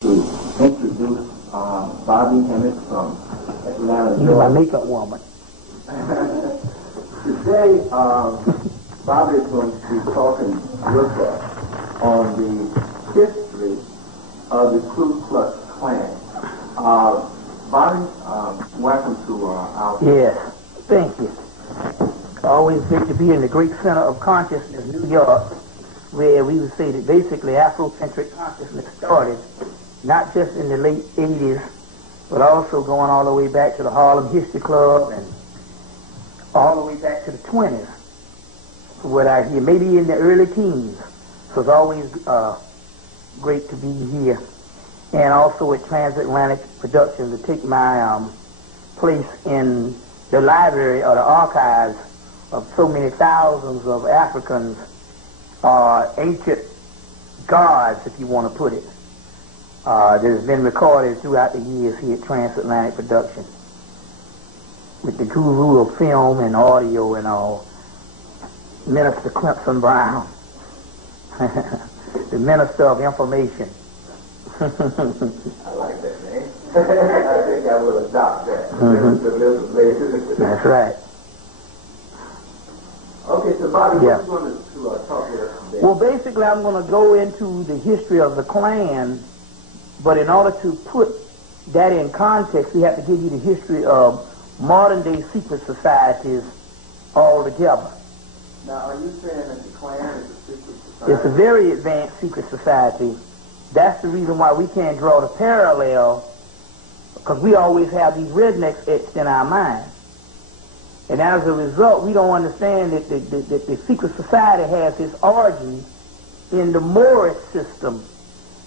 To introduce Bobby Hemmett from Atlanta, Georgia. You're my makeup woman. Today, Bobby is going to be talking with us on the history of the Ku Klux Klan. Bobby, welcome to our... Yes, thank you. Always great to be in the great center of consciousness, New York, where we would say that basically Afrocentric consciousness started, not just in the late 80s, but also going all the way back to the Harlem History Club and all the way back to the 20s, what I hear, maybe in the early teens. So it's always great to be here. And also at Transatlantic Productions to take my place in the library or the archives of so many thousands of Africans, ancient gods, if you want to put it, that has been recorded throughout the years here at Transatlantic Production, with the guru of film and audio and all, Minister Clemson Brown, the Minister of Information. I like that name. I think I will adopt that. That's right. Okay, so Bobby, what are you going to talk with us today? Well, basically, I'm going to go into the history of the Klan, but in order to put that in context, we have to give you the history of modern-day secret societies altogether. Now, are you saying that the Klan is a secret society? It's a very advanced secret society. That's the reason why we can't draw the parallel, because we always have these rednecks etched in our minds. And as a result, we don't understand that the secret society has its origin in the Moorish system.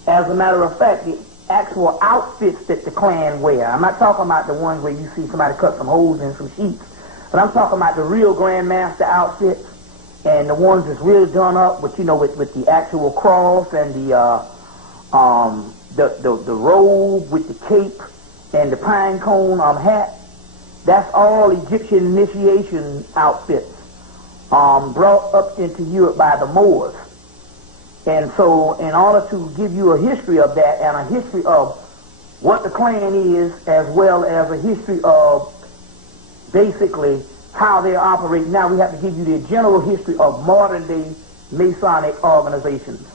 As a matter of fact, the actual outfits that the Klan wear, I'm not talking about the ones where you see somebody cut some holes in some sheets, but I'm talking about the real Grandmaster outfits and the ones that's really done up with, you know, with the actual cross and the robe with the cape and the pine cone hat. That's all Egyptian initiation outfits brought up into Europe by the Moors. And so in order to give you a history of that and a history of what the Klan is, as well as a history of basically how they operate now, we have to give you the general history of modern-day Masonic organizations,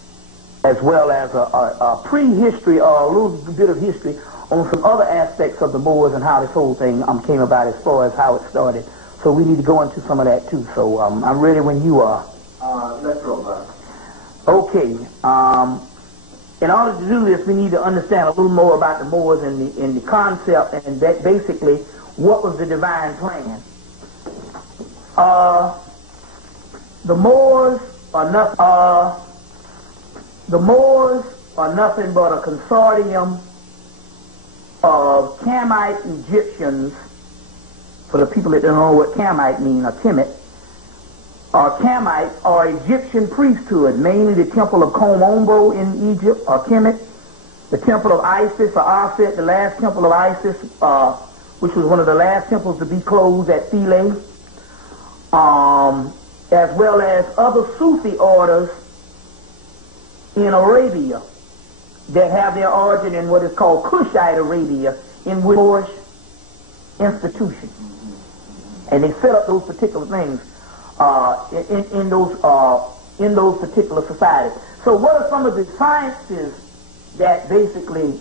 as well as a prehistory or a little bit of history on some other aspects of the Moors and how this whole thing came about as far as how it started. So we need to go into some of that too. So I'm ready when you are. Let's go, Bob. Okay. In order to do this, we need to understand a little more about the Moors and the concept and that basically what was the divine plan. The Moors are nothing but a consortium of Camite Egyptians. For the people that don't know what Camite mean, or Kemet, or Camite, or Egyptian priesthood, mainly the temple of Kom-Ombo in Egypt, or Kemet, the temple of Isis, or Aset, the last temple of Isis, which was one of the last temples to be closed at Philae, as well as other Sufi orders in Arabia that have their origin in what is called Kushite Arabia, in Moorish institutions. And they set up those particular things in those particular societies. So what are some of the sciences that basically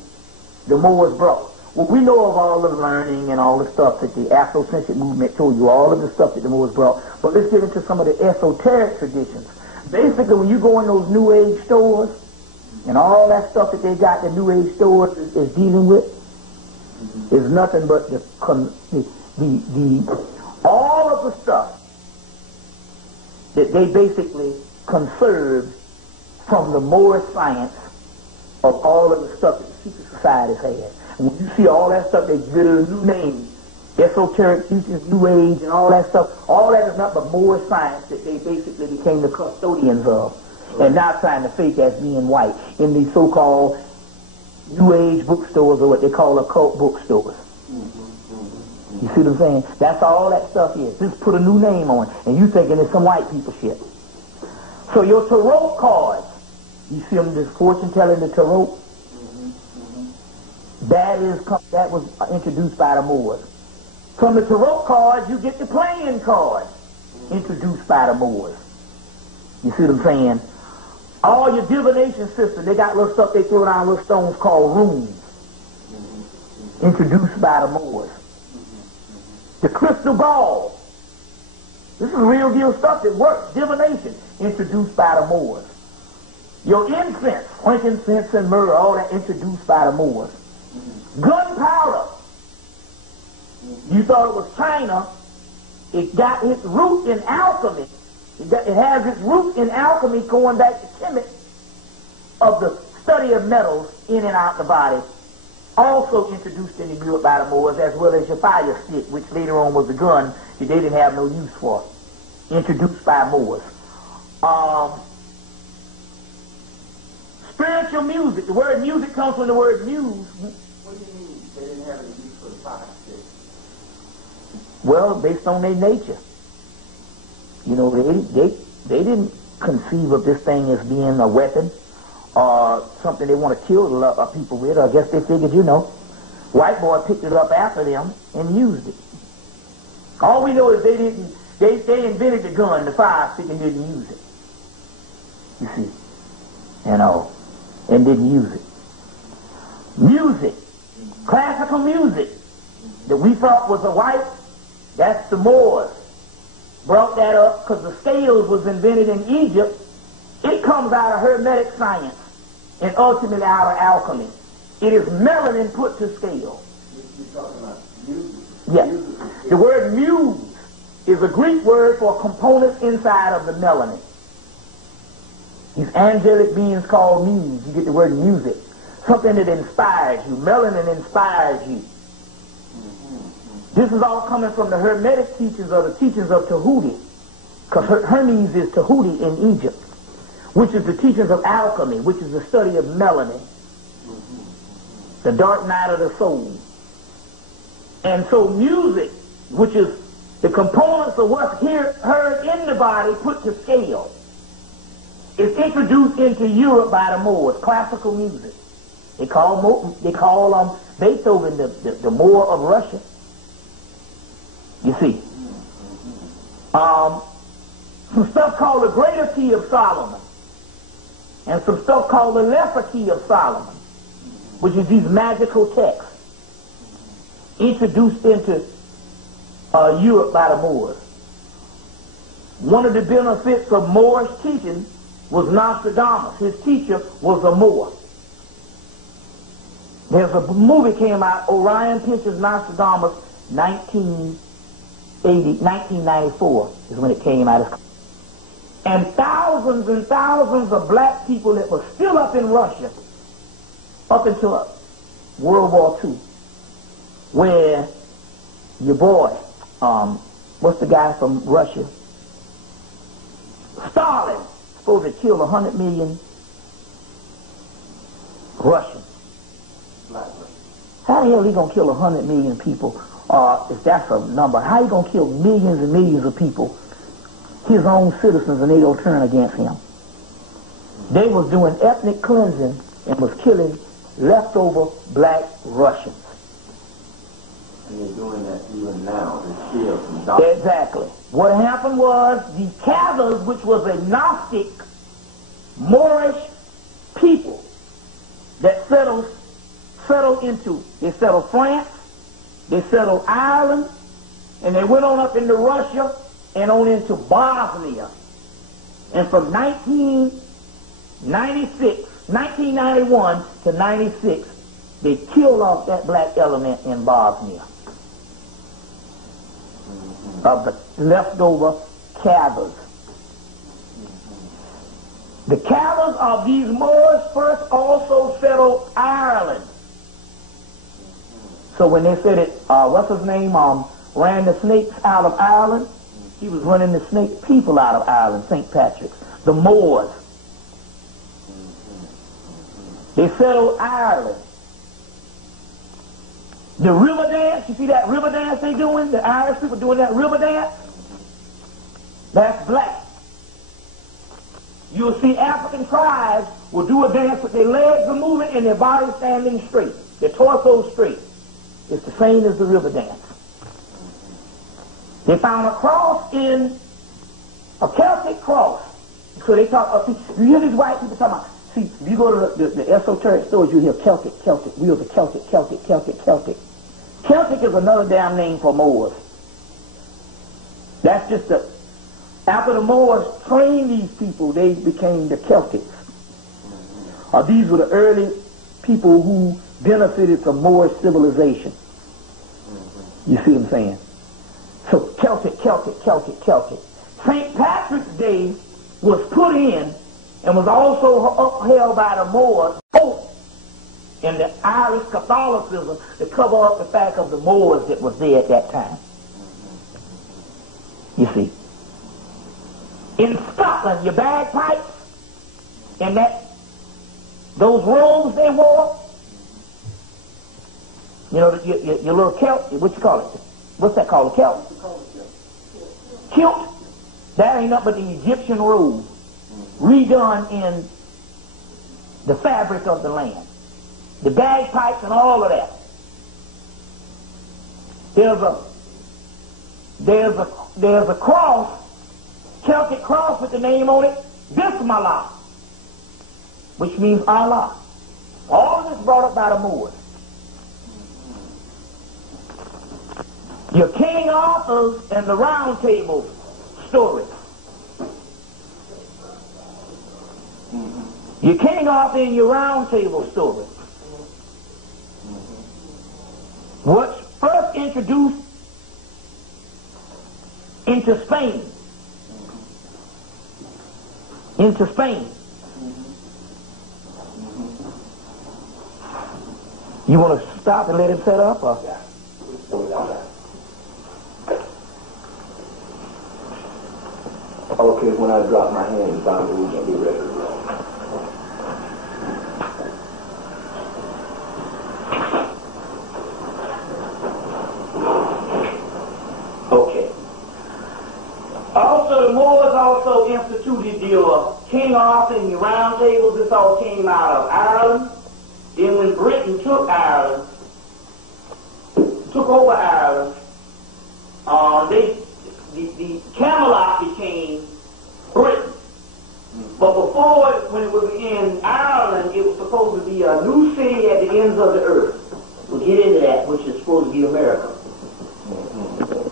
the Moors brought? Well, we know of all the learning and all the stuff that the Afrocentric movement told you, all of the stuff that the Moors brought. But let's get into some of the esoteric traditions. Basically, when you go in those New Age stores, and all that stuff that they got, the New Age stores is dealing with, is nothing but all of the stuff that they basically conserved from the Moorish science of all of the stuff that the secret societies had. And when you see all that stuff, they give it a new name, esoteric teachings, New Age, and all that stuff. All that is nothing but Moorish science that they basically became the custodians of. And now trying to fake as being white in these so-called New Age bookstores, or what they call occult bookstores. You see what I'm saying? That's all that stuff is. Just put a new name on it, and you thinking it's some white people shit. So your tarot cards, you see them, this fortune telling, the tarot, That was introduced by the Moors. From the tarot cards, you get the playing cards, introduced by the Moors. You see what I'm saying? All your divination systems, they got little stuff they throw down, little stones called runes, introduced by the Moors. The crystal ball, this is real deal stuff that works. Divination, introduced by the Moors. Your incense, frankincense and myrrh, all that introduced by the Moors. Gunpowder, you thought it was China. It got its root in alchemy. It has its root in alchemy going back to Kemet, of the study of metals in and out the body, also introduced into Europe by the Moors, as well as your fire stick, which later on was a gun that they didn't have no use for, introduced by Moors. Spiritual music. The word music comes from the word muse. What do you mean they didn't have any use for the fire stick? Well, based on their nature. You know, they didn't conceive of this thing as being a weapon or something they want to kill people with. I guess they figured, you know, white boy picked it up after them and used it. All we know is they invented the gun, the fire stick, and didn't use it. You see, and didn't use it. Music, classical music that we thought was a white, that's the Moors. Brought that up because the scales was invented in Egypt. It comes out of Hermetic science and ultimately out of alchemy. It is melanin put to scale. You're talking about music. Yes. The word muse is a Greek word for components inside of the melanin. These angelic beings called muse. You get the word music. Something that inspires you. Melanin inspires you. This is all coming from the Hermetic teachings or the teachings of Tahuti. Because Hermes is Tahuti in Egypt, which is the teachings of alchemy, which is the study of melanin, the dark night of the soul. And so music, which is the components of what's heard in the body put to scale, is introduced into Europe by the Moors, classical music. They call Beethoven the Moor of Russia. You see, some stuff called the Greater Key of Solomon, and some stuff called the Lesser Key of Solomon, which is these magical texts introduced into Europe by the Moors. One of the benefits of Moorish teaching was Nostradamus. His teacher was a Moor. There's a movie came out, Orion Pictures Nostradamus, 1994 is when it came out. And thousands of black people that were still up in Russia up until World War II, where your boy, what's the guy from Russia? Stalin, supposed to kill 100 million Russians. Black Russians. How the hell he gonna kill 100 million people? If that's a number, how you gonna kill millions and millions of people, his own citizens, and they gonna turn against him? They was doing ethnic cleansing and was killing leftover black Russians. And they're doing that even now. There's still some doctrine. Exactly. What happened was the Khazars, which was a Gnostic Moorish people that settled France, they settled Ireland, and they went on up into Russia and on into Bosnia. And from 1991 to 96, they killed off that black element in Bosnia of the leftover Khazars. The Khazars of these Moors first also settled Ireland. So when they said it, what's his name, ran the snakes out of Ireland, he was running the snake people out of Ireland, St. Patrick's, the Moors. They settled Ireland. The river dance, you see that river dance they doing? The Irish people doing that river dance? That's black. you'll see African tribes will do a dance with their legs are moving and their bodies standing straight, their torso straight. It's the same as the river dance. They found a cross in a Celtic cross. So they talk, you hear these white people talking about, see, if you go to the esoteric stores, you hear Celtic, we are the Celtic. Celtic is another damn name for Moors. That's just after the Moors trained these people, they became the Celtics. These were the early people who benefited from Moorish civilization. You see what I'm saying? So Celtic. St. Patrick's Day was put in and was also upheld by the Moors in the Irish Catholicism to cover up the fact of the Moors that was there at that time. You see. In Scotland, your bagpipes and those robes they wore, you know, your little kilt, what you call it? What's that called, a kilt? Kilt? That ain't nothing but the Egyptian robe redone in the fabric of the land. The bagpipes and all of that. There's a cross, Celtic cross with the name on it, Bismillah, which means Allah. All of this brought up by the Moors. Your King Arthur's and the Round Table story. Your King Arthur and your Round Table story. Was first introduced into Spain. You want to stop and let him set up? Or? Yeah. Okay, when I drop my hand, Bobby, we can be ready to roll. Okay. Also, the Moors also instituted your King Arthur and your Round Tables. This all came out of Ireland. Then when Britain took over Ireland, the Camelot became Britain. But before, when it was in Ireland, it was supposed to be a new city at the ends of the earth. We'll get into that, which is supposed to be America.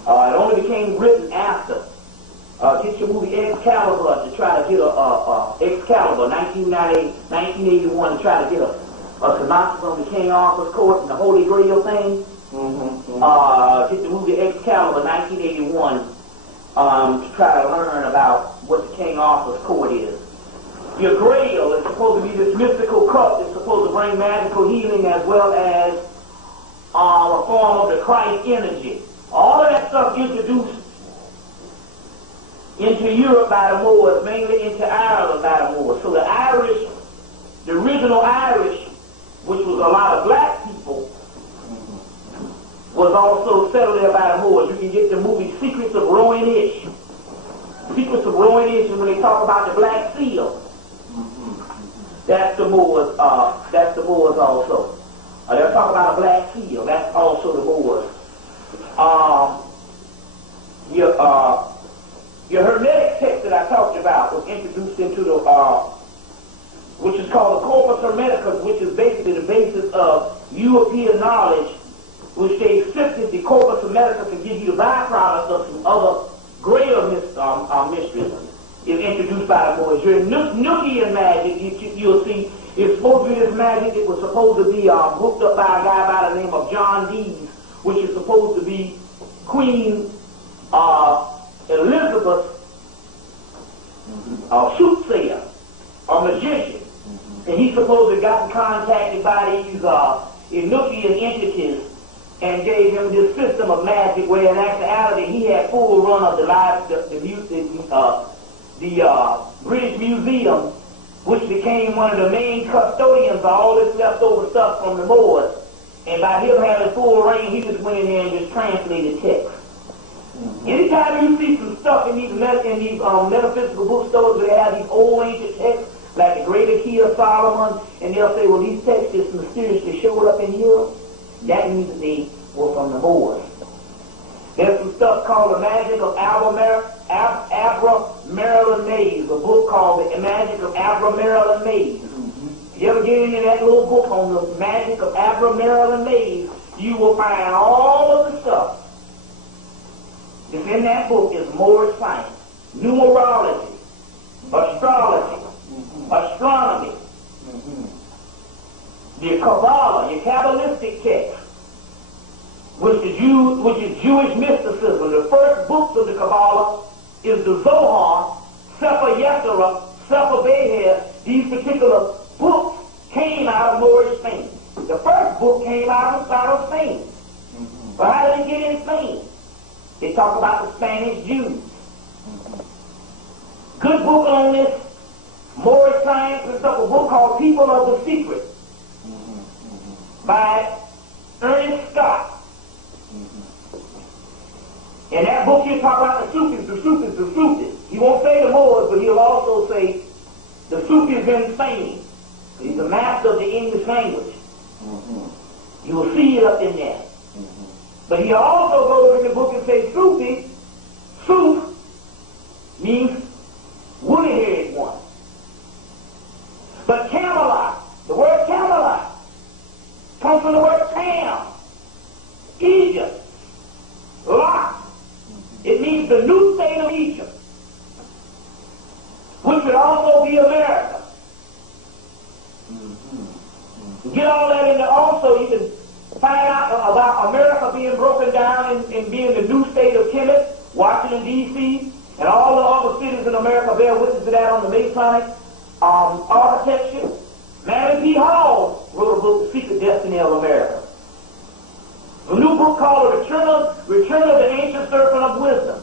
It only became Britain after. Get your movie Excalibur to try to get Excalibur, 1981, to try to get a synopsis on the King Arthur's court and the Holy Grail thing. Get the movie Excalibur, 1981, to try to learn about what the King Arthur's court is. Your Grail is supposed to be this mystical cup that's supposed to bring magical healing as well as a form of the Christ energy. All of that stuff introduced into Europe by the Moors, mainly into Ireland by the Moors. So the Irish, the original Irish, which was a lot of black people, was also settled there by the Moors. You can get the movie Secrets of Rowan Ish. Secrets of Rowan Ish, and when they talk about the Black Seal, that's the Moors. That's the Moors also. They'll talk about a Black Seal. That's also the Moors. Your Hermetic text that I talked about was introduced into the, which is called the Corpus Hermeticus, which is basically the basis of European knowledge, which they sifted the Corpus Hermeticus to give you the byproducts of some other greater mysteries, is introduced by the Moors. Your Nookian magic, you'll see, it's supposed to be this magic that was supposed to be hooked up by a guy by the name of John Dees, which is supposed to be Queen Elizabeth, a soothsayer, a magician. And he's supposed to have gotten contacted by these Enochian entities and gave him this system of magic where in actuality he had full run of the British Museum, which became one of the main custodians of all this leftover stuff from the Moors. And by him having full reign, he just went in there and just translated text. Anytime you see some stuff in these metaphysical bookstores where they have these old ancient texts, like the Greater Key of Solomon, and they'll say, well, these texts just mysteriously showed up in Europe, that means that they were from the Moors. There's some stuff called The Magic of Abra Marilyn Mays, a book called The Magic of Abra Marilyn Mays. If you ever get into that little book on the magic of Abra Marilyn Mays, you will find all of the stuff that's in that book is Moorish science, numerology, astrology, astronomy, the Kabbalah, your Kabbalistic text, which is Jewish mysticism. The first books of the Kabbalah is the Zohar, Sefer Yetzirah, Sefer Beher. These particular books came out of Moorish Spain. The first book came out of Spain. But how did it get in Spain? They talk about the Spanish Jews. Good book on this Moorish science and stuff, a book called People of the Secret by Ernest Scott. In that book he'll talk about the Sufis. He won't say the Moors, but he'll also say the Sufis in Spain. He's a master of the English language. You will see it up in there. But he also goes in the book and says Sufi, Suf means woolly-haired one. But Camelot, the word Camelot, comes from the word Tam, Egypt, Lot. It means the new state of Egypt, which would also be America. Get all that in there. Also, you can find out about America being broken down and being the new state of Kemet, Washington, D.C., and all the other cities in America bear witness to that on the Masonic architecture. Manly P. Hall wrote a book, The Secret Destiny of America. A new book called Return of the Ancient Serpent of Wisdom,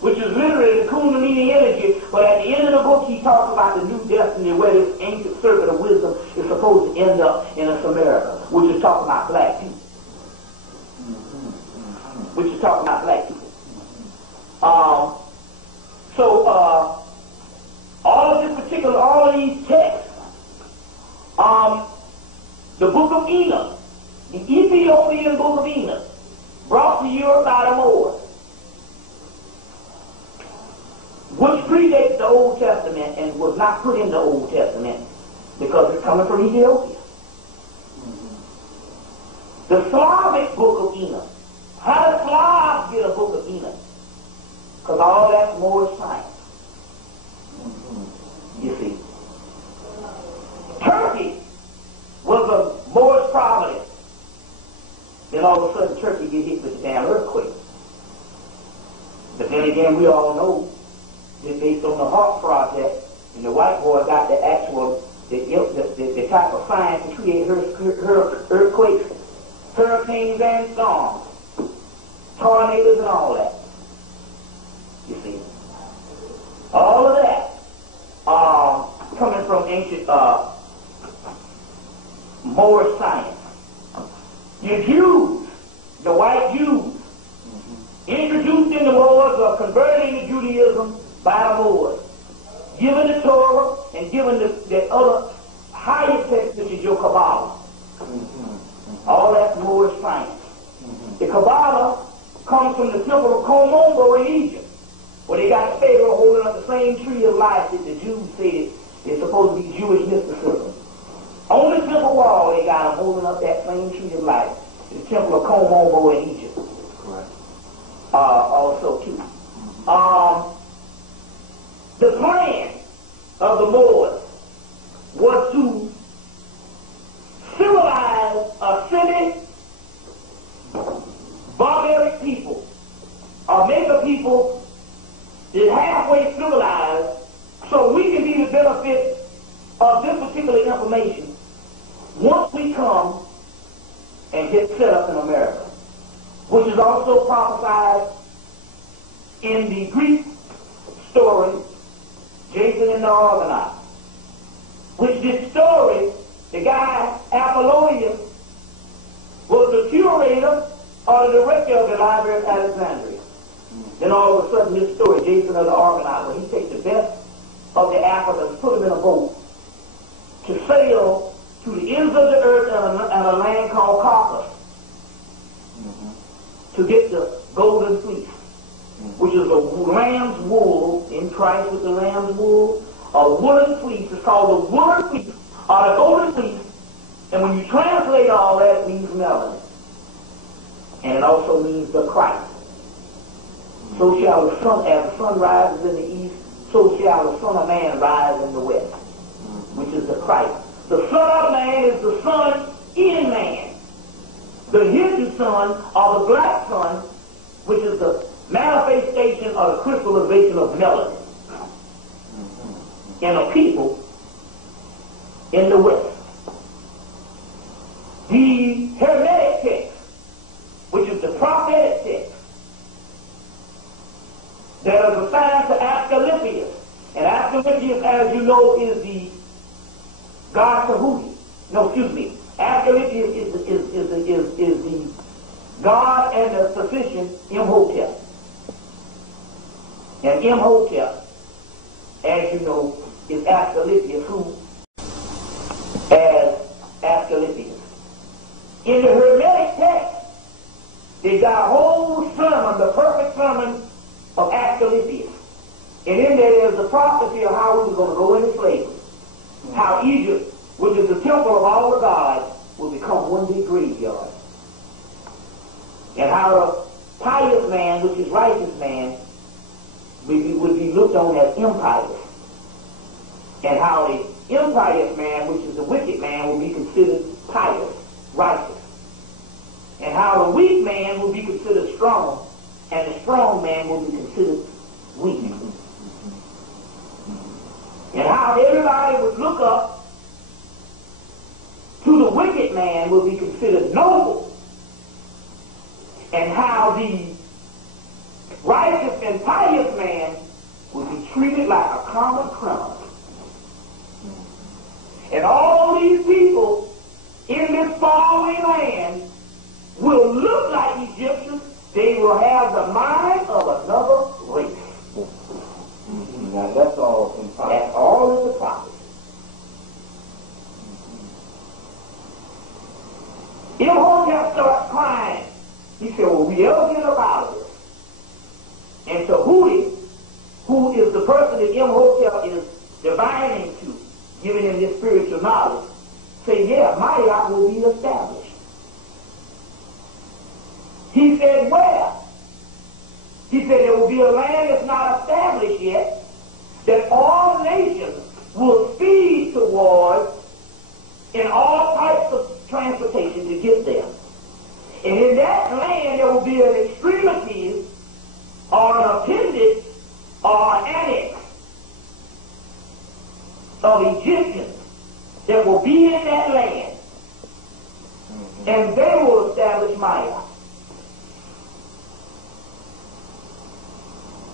which is literally the Kundalini energy, but at the end of the book he talks about the new destiny where this ancient serpent of wisdom is supposed to end up in us America, which is talking about black people. All of these texts, the Book of Enoch, the Ethiopian Book of Enoch, brought to Europe by the Moors, which predates the Old Testament and was not put in the Old Testament because it's coming from Ethiopia. The Slavic Book of Enoch. How did Slavs get a Book of Enoch? Because all that's Moorish science. You see. Turkey was a Moorish province. Then all of a sudden Turkey get hit with the damn earthquake. But then again, we all know that based on the Hawk Project, and the white boy got the actual, the type of science to create earthquakes, hurricanes and storms, tornadoes and all that. You see. All of that coming from ancient Moorish science. The Jews, the white Jews, introduced in the Moors or converted into Judaism by the Moors, given the Torah and given the other higher text, which is your Kabbalah. All that's Moorish science. The Kabbalah comes from the temple of Komombo in Egypt, where they got the Pharaoh holding up the same tree of life that the Jews said is supposed to be Jewish mysticism. On the temple wall, they got them holding up that same tree of life, the temple of Komombo in Egypt. Right. Also, too. The plan of the Moors was to civilize a semi-barbaric people, or make a people that is halfway civilized, so we can be the benefit of this particular information once we come and get set up in America, which is also prophesied in the Greek story, Jason and the Argonauts, which this story, the guy, Apollonius, was the curator or the director of the Library of Alexandria. Then all of a sudden this story, Jason of the Argonaut, when he takes the best of the Africans, put them in a boat to sail to the ends of the earth and a land called Caucasus to get the golden fleece, which is a lamb's wool in Christ with the lamb's wool, a woolen fleece. It's called the woolen fleece or the golden fleece. And when you translate all that, it means melanin. And it also means the Christ. So shall the sun, as the sun rises in the east, so shall the Son of Man rise in the west, which is the Christ. The Son of Man is the Son in man. The hidden Son, or the black Son, which is the manifestation or the crystallization of melanin in a people in the west. The Hermetic text, which is the prophetic text, that is assigned to Asclepius. And Asclepius, as you know, is the God Tahuti. No, excuse me. Asclepius is the God and the physician Imhotep. And Imhotep, as you know, is Asclepius, who as Asclepius. In the Hermetic text, they got a whole sermon, the perfect sermon of Asclepius. And in there is the prophecy of how we were going to go into slavery. How Egypt, which is the temple of all the gods, will become one big graveyard. And how the pious man, which is righteous man, would be looked on as impious. And how the impious man, which is the wicked man, will be considered pious, righteous. And how the weak man will be considered strong, and the strong man will be considered weak. And how everybody would look up to the wicked man will be considered noble. And how the righteous and pious man will be treated like a common criminal. And all these people in this faraway land will look like Egyptians. They will have the mind of another race. Now that's all in prophecy. That's all in the prophecy. Imhotep starts crying. He said, will we ever get up out of this? And Tahuti, who is the person that Imhotep is divining to, giving him this spiritual knowledge, say, yeah, Mayan will be established. He said, where? He said, there will be a land that's not established yet, that all nations will speed towards in all types of transportation to get there. And in that land, there will be an extremity or an appendix or an annex of Egyptians that will be in that land. And they will establish Maya.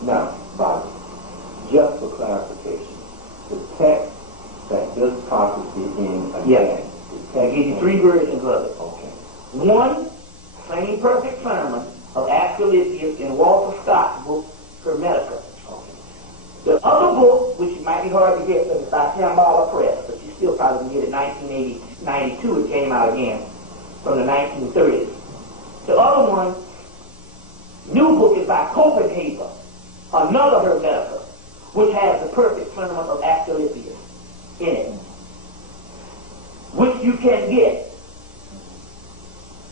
Now, Bobby, just for clarification, the text that this prophecy in again, yes. I give you three versions of it. Okay. One, same perfect sermon of Asclepius in Walter Scott's book, Hermetica. Okay. The other book, which might be hard to get because it's by Shambhala Press, but you still probably can get it in 1992, it came out again from the 1930s. The other one, new book, is by Copenhagen, another Hermetica, which has the perfect sermon of Asclepius in it, which you can get.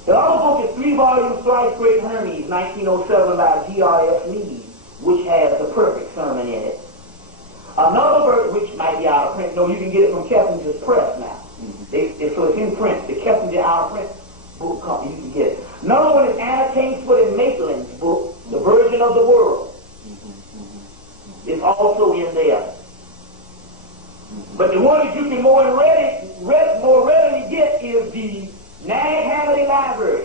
The other book is 3 volumes, Thrice Great Hermes, 1907 by G.R.S. Mead, which has the perfect sermon in it. Another version, which might be out of print, no, you can get it from Kessinger's Press now. So it's in print. The Kessinger out of print book company, you can get it. Another one is Anna Kingsford and Maitland's book, The Virgin of the World. It's also in there. But the one that you can more readily get is the Nag Hammadi Library,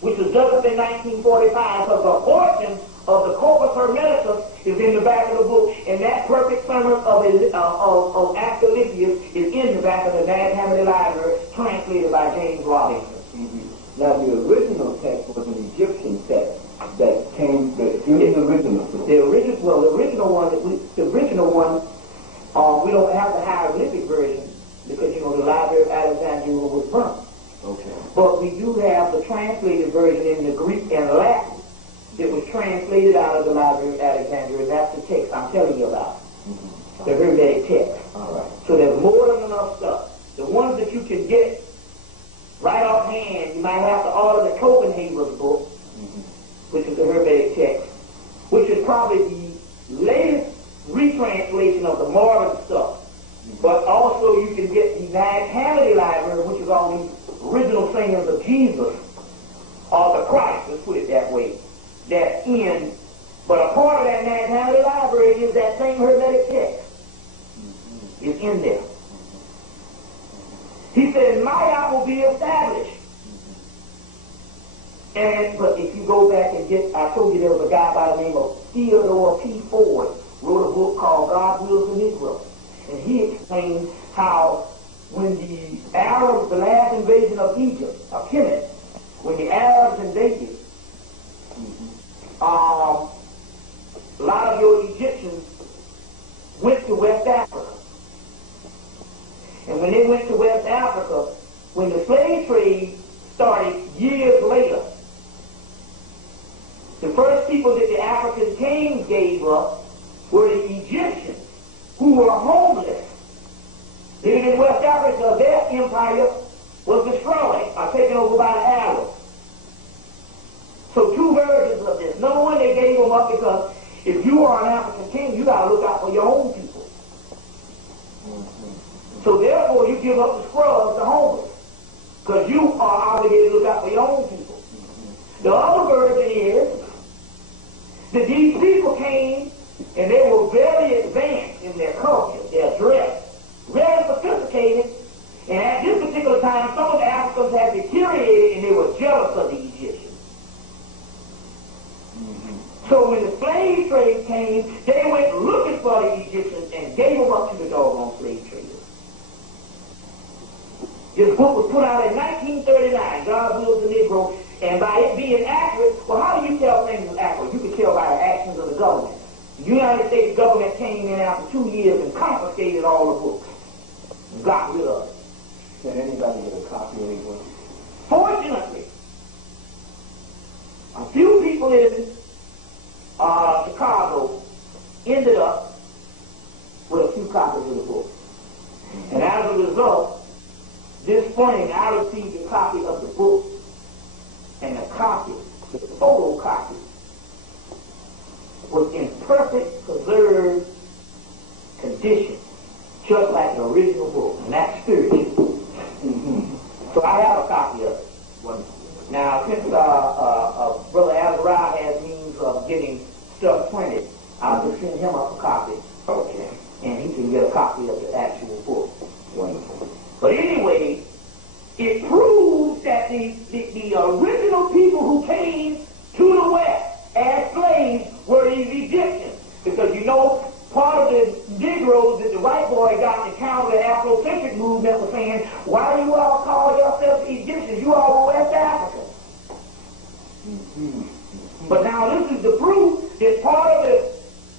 which was dug up in 1945, because the origin of the Corpus Hermeticus is in the back of the book, and that perfect sermon of Asclepius is in the back of the Nag Hammadi Library, translated by James Robinson. Now, the original text was an Egyptian text that came in the original. have the translated version in the Greek and Latin that was translated out of the Library of Alexandria, and that's the text I'm telling you about. The Hermetic text. All right. So there's more than enough stuff. The ones that you can get right offhand, you might have to order the Copenhagen's book, which is the Hermetic text, which is probably the latest retranslation of the modern stuff. But also you can get the Nag Hammadi Library, which is all the original sayings of Jesus, or the Christ, let's put it that way. That's in, but a part of that Nag Hammadi Library is that same Hermetic text. It's in there. He said, Maya will be established. But if you go back and get, I told you there was a guy by the name of Theodore P. Ford, wrote a book called God Wills the Negro. And he explained how when the Arabs, the last invasion of Egypt, of Kemet, when the Arabs invaded, a lot of your Egyptians went to West Africa. And when they went to West Africa, when the slave trade started years later, the first people that the African kings gave up were the Egyptians, who were homeless. Living in West Africa, their empire was destroyed or taken over by the Arabs. So two versions of this. Number one, they gave them up because if you are an African king, you got to look out for your own people. So therefore, you give up the scrubs, the homeless, because you are obligated to look out for your own people. The other version is that these people came and they were very advanced in their culture, their dress, very sophisticated, and at this particular time, some of the Africans had deteriorated and they were jealous of the Egyptians. So when the slave trade came, they went looking for the Egyptians and gave them up to the doggone slave traders. This book was put out in 1939, God Wills the Negro, and by it being accurate, well, how do you tell things are accurate? You can tell by the actions of the government. The United States government came in after 2 years and confiscated all the books and got rid of it. Can anybody get a copy anywhere? Fortunately, a few people in Chicago ended up with a few copies of the book. And as a result, this spring I received a copy of the book and a copy, the photocopy, was in perfect preserved condition, just like the original book, and that's spiritual. So I have a copy of it. Now, since Brother Azariah has means of getting stuff printed, I'll just send him up a copy. Okay. And he can get a copy of the actual book. Wonderful. But anyway, it proves that the original people who came to the West as slaves were these Egyptians. Because you know, part of the Negroes that the white boy got to counter the Afrocentric movement was saying, why do you all call yourselves Egyptians? You all were West Africans. But now this is the proof that part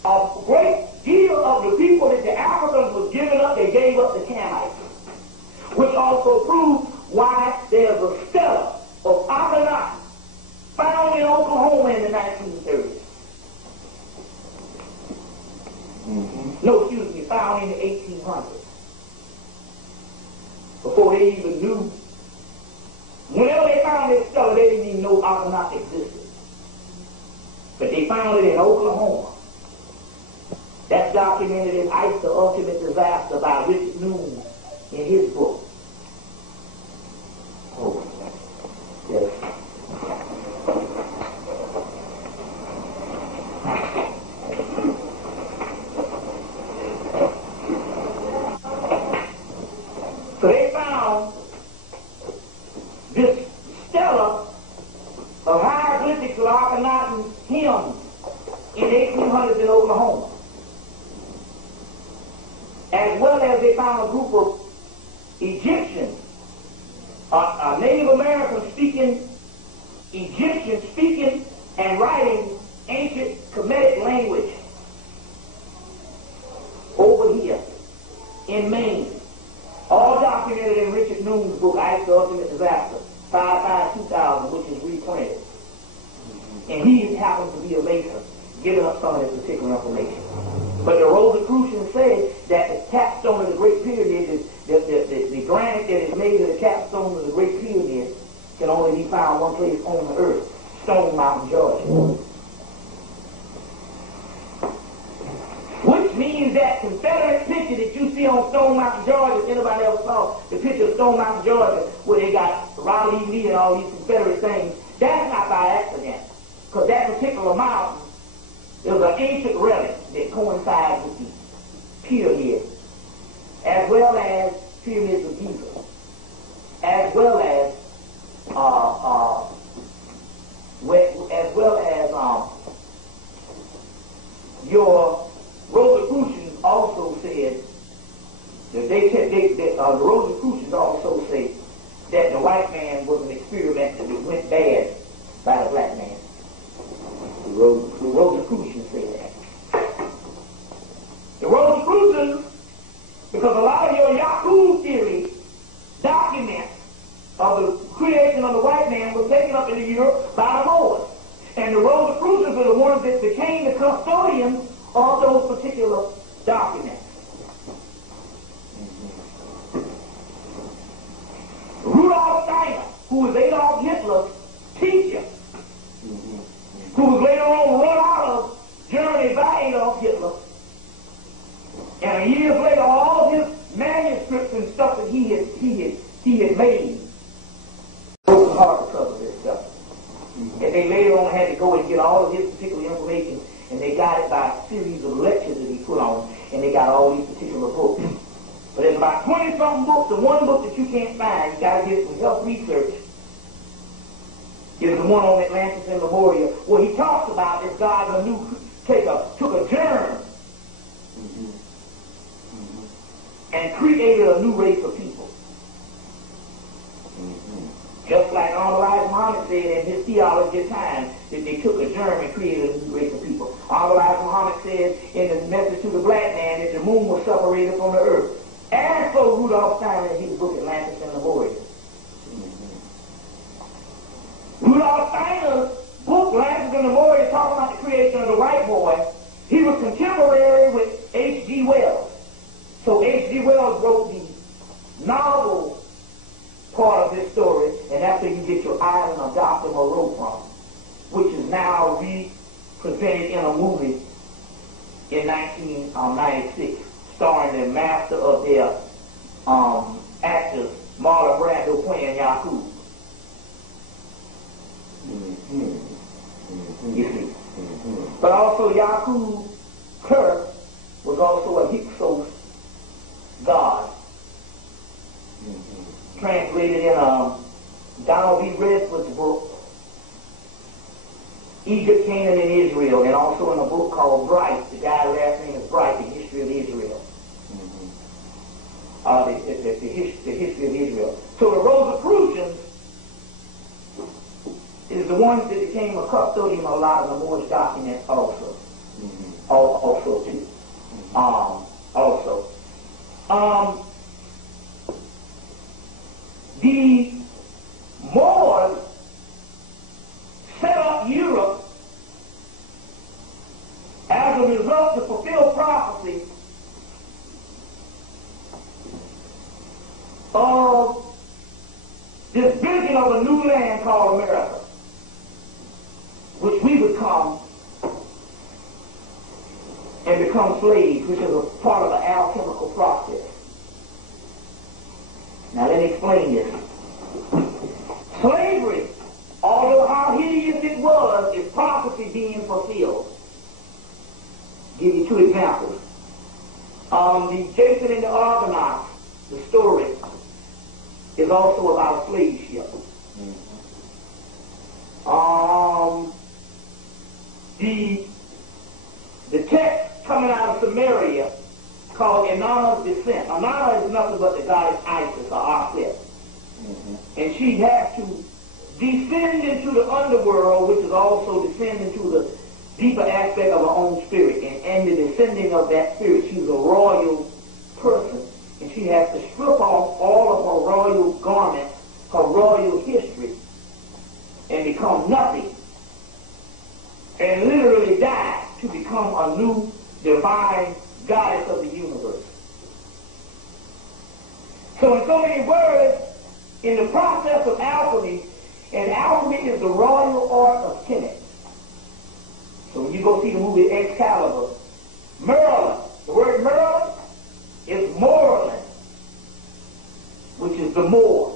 of a great deal of the people that the Africans was giving up, they gave up the Canaanites. Which also proves why there's a stela of Akhenaten found in Oklahoma in the 1930s. No, excuse me, found in the 1800s. Before they even knew. Whenever they found this stela, they didn't even know Akhenaten existed. But they found it in Oklahoma. That's documented in Ice, the Ultimate Disaster by Richard Noon in his book. Oh, yes. So they found this stela of hieroglyphics of Akhenaten hymns in the 1800s in Oklahoma. As well as they found a group of Egyptians, Native Americans speaking, Egyptians speaking and writing ancient Kemetic language over here in Maine. All documented in Richard Noon's book, Ice, the Ultimate Disaster, 5/5/2000. 2000, which is reprinted. And he happens to be a Mason, giving us some of this particular information. But the Rosicrucians said that the capstone of the Great Pyramid, the granite that is made of the capstone of the Great Pyramid, can only be found one place on the earth, Stone Mountain, Georgia. Which means that Confederate picture that you see on Stone Mountain, Georgia, if anybody ever saw the picture of Stone Mountain, Georgia, where they got Raleigh Lee and all these Confederate things, that's not by accident. Because that particular mountain is an ancient relic that coincides with the pyramids, as well as pyramids of Giza, as well as your Rosicrucians also said that the Rosicrucians also say that the white man was an experiment that went bad by the black man. The Rosicrucians say that. The Rosicrucians, because a lot of your Yahoo theory documents of the creation of the white man was taken up into Europe by the Moors. And the Rosicrucians are the ones that became the custodians of those particular documents. Rudolf Steiner, who was Adolf Hitler's teacher, who was later on run out of Germany by Adolf Hitler. And years later, all his manuscripts and stuff that he had made broke heart because of this stuff. And they later on had to go and get all of his particular information, and they got it by a series of lectures that he put on, and they got all these particular books. But there's about 20-something books, and one book that you can't find, you got to get some help research, is the one on Atlantis and Lemuria, where he talks about this God took a germ and created a new race of people. Just like Elijah Muhammad said in his theology of time, that they took a germ and created a new race of people. Elijah Muhammad said in his message to the black man that the moon was separated from the earth. And so Rudolf Steiner in his book Atlantis and Lemuria. Rudolf Steiner's book, Atlantis and Lemuria, talking about the creation of the white boy. He was contemporary with H.G. Wells. So H.G. Wells wrote the novel part of this story, and that's where you get your Island of Dr. Moreau from, which is now represented in a movie in 1996, starring the master of their actors, Marlon Brando playing Yahoo. You see. But also Yahoo Kirk was also a Hyksos god. Translated in Donald B. Redford's book, Egypt, Canaan, and Israel, and also in a book called Bright. The guy's last name is Bright, The History of Israel. The history of Israel. So the Rosicrucians is the ones that became a custodian of a lot of the Moorish documents also. Also too. The Moors set up Europe as a result to fulfill prophecy of this vision of a new land called America, which we would come and become slaves, which is a part of the alchemical process. Now let me explain this. Slavery, although how hideous it was, is prophecy being fulfilled. Give you two examples. The Jason and the Argonauts, the story, is also about a slave ship. The text coming out of Samaria called Inanna's Descent. Inanna is nothing but the goddess Isis or Aset. And she has to descend into the underworld, which is also descend into the deeper aspect of her own spirit. And the descending of that spirit, she's a royal person. And she has to strip off all of her royal garments, her royal history, and become nothing, and literally die to become a new divine goddess of the universe. So in so many words, in the process of alchemy, and alchemy is the royal art of tenets. So when you go see the movie Excalibur, Merlin, the word Merlin is Morlin, which is the Moor.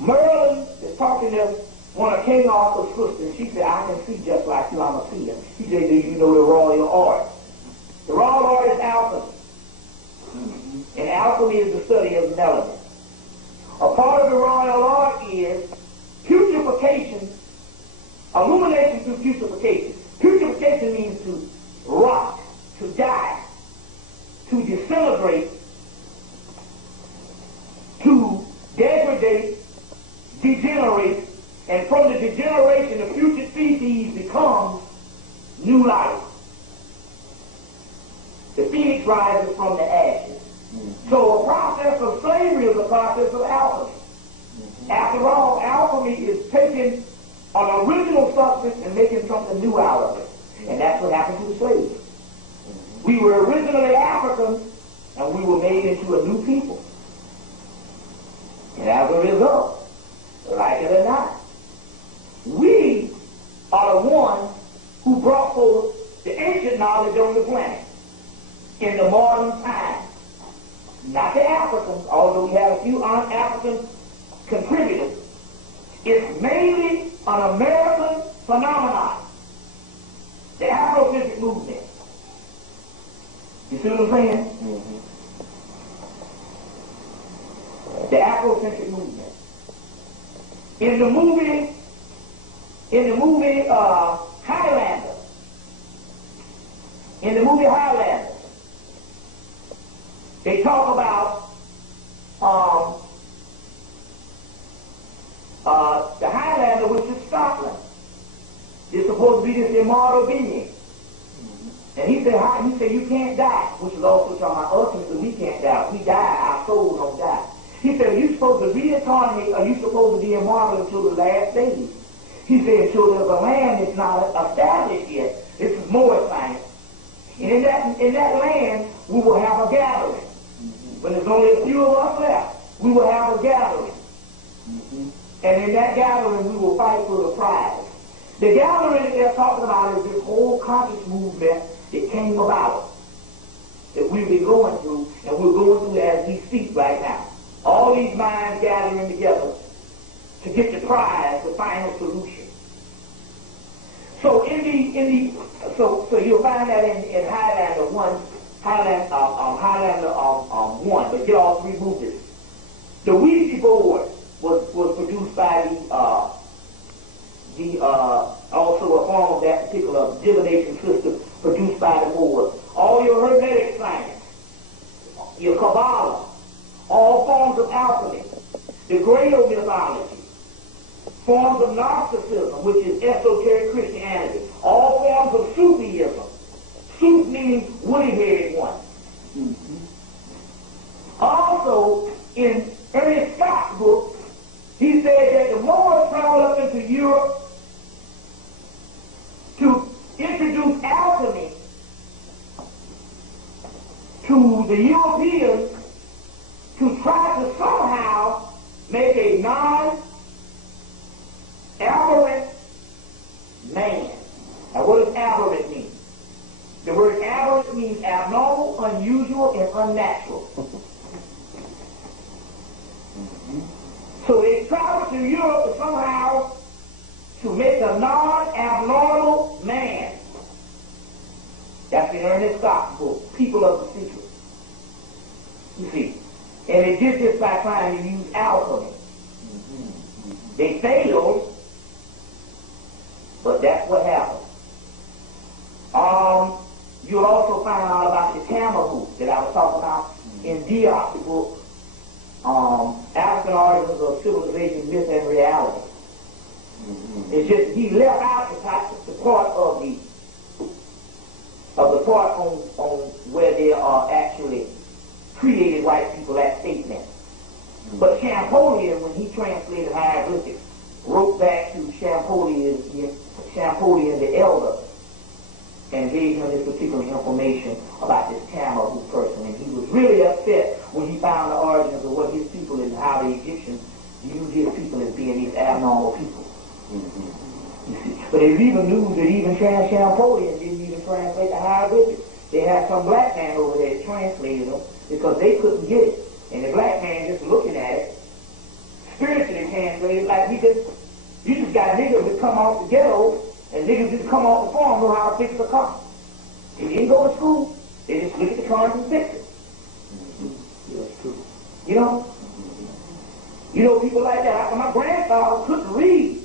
Merlin is talking to one of King Arthur's sisters. She said, I can see just like you, I'm a seer. He said, do you know the royal art? The royal art is alchemy. And alchemy is the study of melody. A part of the royal art is putrefaction, illumination through putrefaction. Putrefaction means to rot, to die, to disintegrate, to degrade, degenerate, and from the degeneration of future species becomes new life. The phoenix rises from the ashes. So a process of slavery is a process of alchemy. After all, alchemy is taking an original substance and making something new out of it. And that's what happened to slaves. We were originally Africans, and we were made into a new people. And as a result, like it or not, we are the ones who brought forth the ancient knowledge on the planet in the modern time. Not the Africans, although we have a few African contributors. It's mainly an American phenomenon. The Afrocentric movement. You see what I'm saying? The Afrocentric movement. In the movie Highlander, they talk about the Highlander, which is Scotland. It's supposed to be this immortal being. And he said, you can't die, which is also talking about us, because we can't die. We die, our souls don't die. He said, are you supposed to reincarnate, are you supposed to be immortal until the last days? He said, until there's a land that's not established yet. This is more science. And in that land, we will have a gathering. When there's only a few of us left, we will have a gathering. And in that gathering, we will fight for the prize. The gathering that they're talking about is this whole conscious movement that came about, that we've been going through, and we're going through as we speak right now. All these minds gathering together to get the prize, the final solution. So so you'll find that in Highlander 1, Highlander 1, but get all three movies. The Ouija board was produced by also a form of that particular divination system produced by the board. All your hermetic science, your Kabbalah, all forms of alchemy, the Grail mythology, forms of Gnosticism, which is esoteric Christianity, all forms of Sufism. Suf meaning woolly-headed one. Also, in Ernest Scott's book, he said that the Moors traveled up into Europe to introduce alchemy to the Europeans to try to somehow make a non-aberrant man. Now what does aberrant mean? The word aberrant means abnormal, unusual, and unnatural. So they traveled to Europe to somehow to make a non-abnormal man. That's in Ernest Scott's book, People of the Secret. You see. And they did this by trying to use alchemy. They failed, but that's what happened. You'll also find out about the Tamaru that I was talking about in Diop's book, African Origins of Civilization, Myth, and Reality. It's just he left out the part of the part on where there are actually created white people, that statement. But Champollion, when he translated hieroglyphics, wrote back to Champollion the elder, and gave him this particular information about this Tamahu person. And he was really upset when he found the origins of what his people and how the Egyptians viewed his people as being these abnormal people. You see. But it even knew that even Champollion didn't even translate the hieroglyphics. They had some black man over there that translated them because they couldn't get it. And the black man just looking at it, spiritually translated, like you just got niggas that come off the ghetto, and niggas just come off the farm know how to fix a car. They didn't go to school, they just look at the cars and fix it. That's true. You know people like that. My grandfather couldn't read,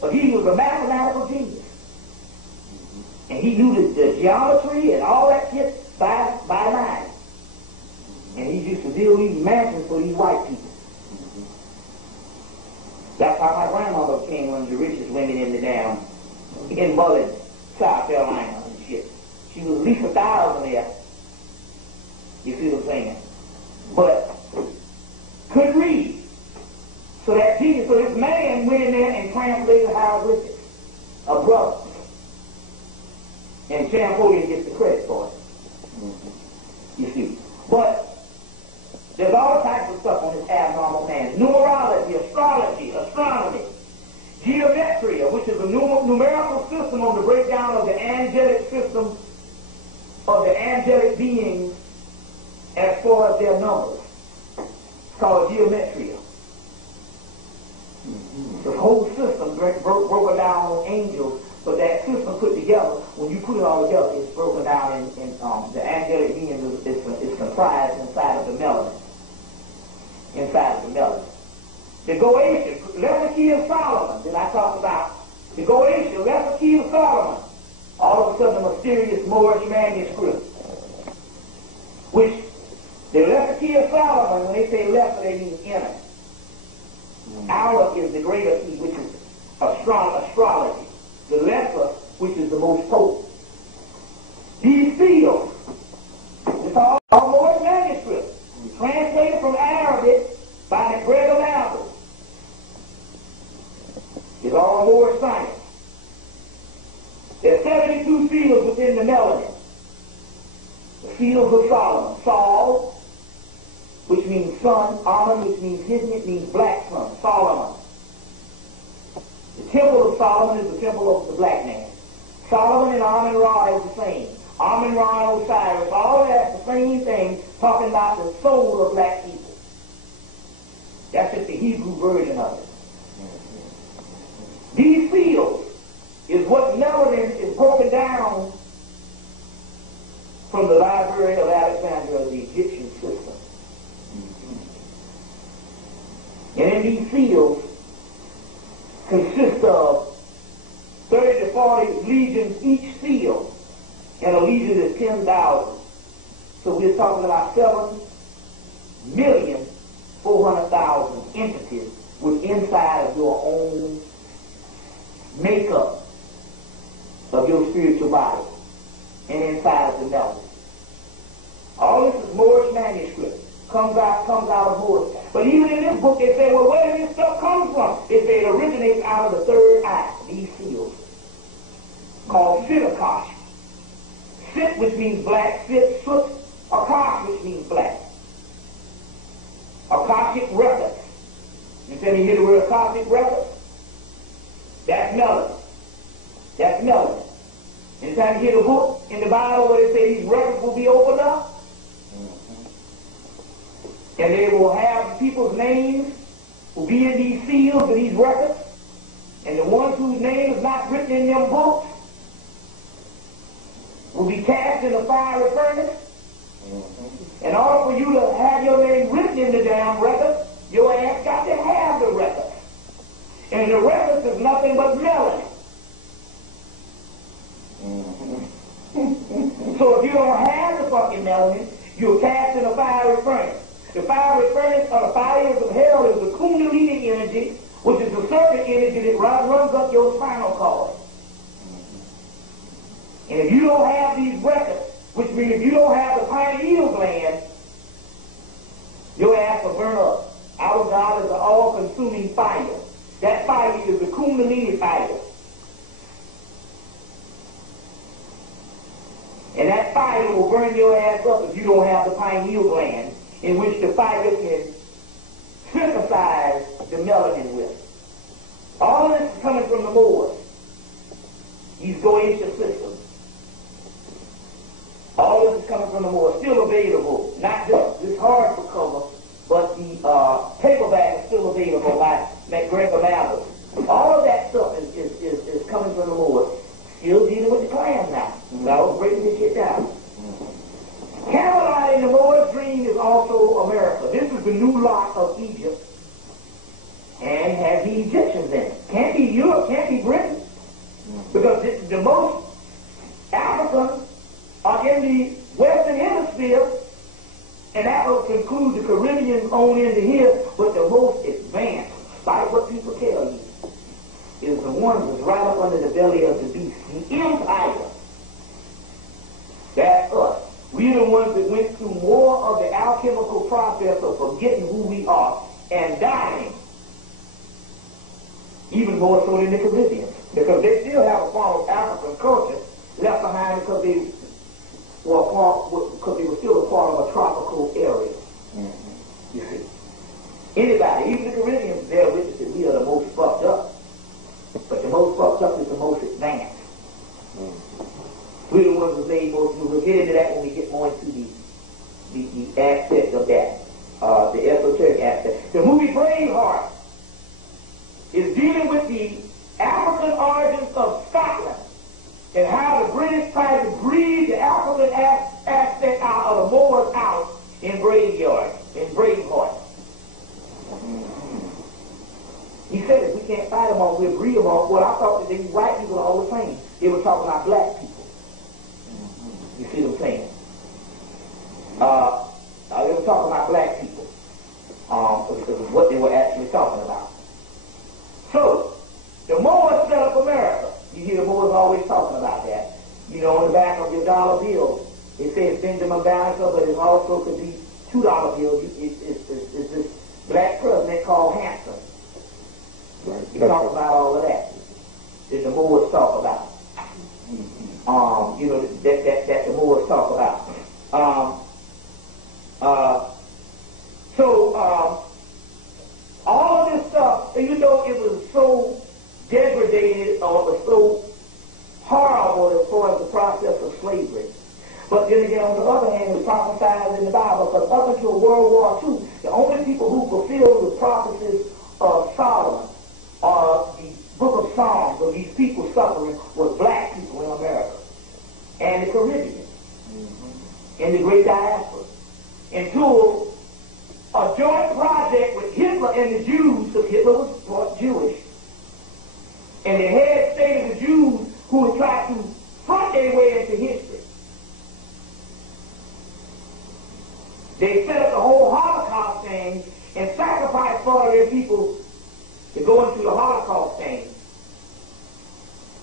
but he was a mathematical genius. And he knew the geometry and all that shit by mind. And he used to build these mansions for these white people. That's how my grandmother became one of the richest women in Mullen, South Carolina and shit. She was at least 1,000 there. You see what I'm saying? But could read. So this man went in there and translated hieroglyphics. A brother. And Champollion gets the credit for it. You see. But there's all types of stuff on this abnormal man. Numerology, astrology, astronomy, geometria, which is a numerical system on the breakdown of the angelic system of the angelic beings as far as their numbers. It's called geometria. The whole system broken down on angels, but that system put together, when you put it all together, it's broken down in the angelic beings is comprised inside of the melanin. Inside of the melanin. The Goetian, Leprosy of Solomon, that I talked about. The Goetian, Leprosy of Solomon. All of a sudden, a mysterious Moorish manuscript. Which, the Leprosy of Solomon, when they say leper, they mean inner. Aleph is the greater E, which is astrology. The lesser, which is the most potent. These seals, it's all Moorish manuscripts, translated from Arabic by the Greg of Albert. It's all Moorish science. There's 72 seals within the melanin. The seals of Solomon. Sol, which means sun. Amun, which means hidden, it means black sun. Solomon. The temple of Solomon is the temple of the black man. Solomon and Amun-Ra is the same. Amun-Ra and Osiris, all that's the same thing, talking about the soul of black people. That's just the Hebrew version of it. These seals is what melanin is broken down from the Library of Alexandria, the Egyptian system. And in these seals consist of 30 to 40 legions each seal, and a legion is 10,000. So we're talking about 7,400,000 entities with inside of your own makeup of your spiritual body and inside of the melanin. All this is Moorish manuscript. Comes out of Moorish. But even in this book, they say, well, where does this stuff come from? They say it originates out of the third eye, these seals, called Sitakosh. Sit, which means black, Sit, Soot, Akash, which means black. Akashic records. You say you hear the word Akashic records? That's melanin. That's melanin. Anytime you hear the book in the Bible where they say these records will be opened up, and they will have people's names will be in these seals and these records, and the ones whose name is not written in them books will be cast in a fiery furnace. In order for you to have your name written in the damn records, your ass got to have the records. And the records is nothing but melanin. So if you don't have the fucking melanin, you're cast in a fiery furnace. The fiery furnace or the fires of hell is the Kundalini energy, which is the serpent energy that runs up your spinal cord. And if you don't have these records, which means if you don't have the pineal gland, your ass will burn up Our God is an all-consuming fire. That fire is the Kundalini fire. And that fire will burn your ass up if you don't have the pineal gland in which the fire can synthesize the melanin with. All of this is coming from the Moors. These Goetia systems. All this is coming from the Moors. Still available. Not just this hardcover, but the paperback is still available by McGregor Mathers. All of that stuff is coming from the Moors. Still dealing with the Klan now. I was breaking this shit down. Camelot in the Moors' dream is also America. This is the new lot of Egypt and has the Egyptians in it. Can't be Europe, can't be Britain. Because the most Africans are in the Western Hemisphere, and that will conclude the Caribbean on into here, but the most advanced, despite what people tell you, is the one that's right up under the belly of the beast, the empire. That's us. We're the ones that went through more of the alchemical process of forgetting who we are and dying. Even more so than the Caribbeans. Because they still have a form of African culture left behind because they were still a part of a tropical area. Mm-hmm. You see. Anybody, even the Caribbeans, they're witness that we are the most fucked up. But the most fucked up is the most advanced. We're the ones who made most. We'll get into that when we get more into the aspect of that, the esoteric aspect. The movie Braveheart is dealing with the African origins of Scotland and how the British tried to breed the African aspect out of the Moors out in Braveheart. He said if we can't fight them all, we'll breed them all. Well, I thought that these white people are all the same. They were talking about black people. You see what I'm saying? They were talking about black people. Because of what they were actually talking about. So, the Moors set up America. You hear the Moors always talking about that. You know, on the back of your dollar bill, it says Benjamin Banneker, but it also could be $2 bills. It's this black president called Hanson. He talks about all of that. That the Moors talk about. You know, that the Moors talk about. All of this stuff, even though it was so degraded or it was so horrible as far as the process of slavery, but then again, on the other hand, it was prophesied in the Bible, because up until World War II, the only people who fulfilled the prophecies of Solomon or the book of Psalms of these people suffering was black people in America and the Caribbean and the great diaspora, until a joint project with Hitler and the Jews, because Hitler was Jewish, and the head state of the Jews who would try to front their way into history. They set up the whole Holocaust thing and sacrificed part of their people to go into the Holocaust thing.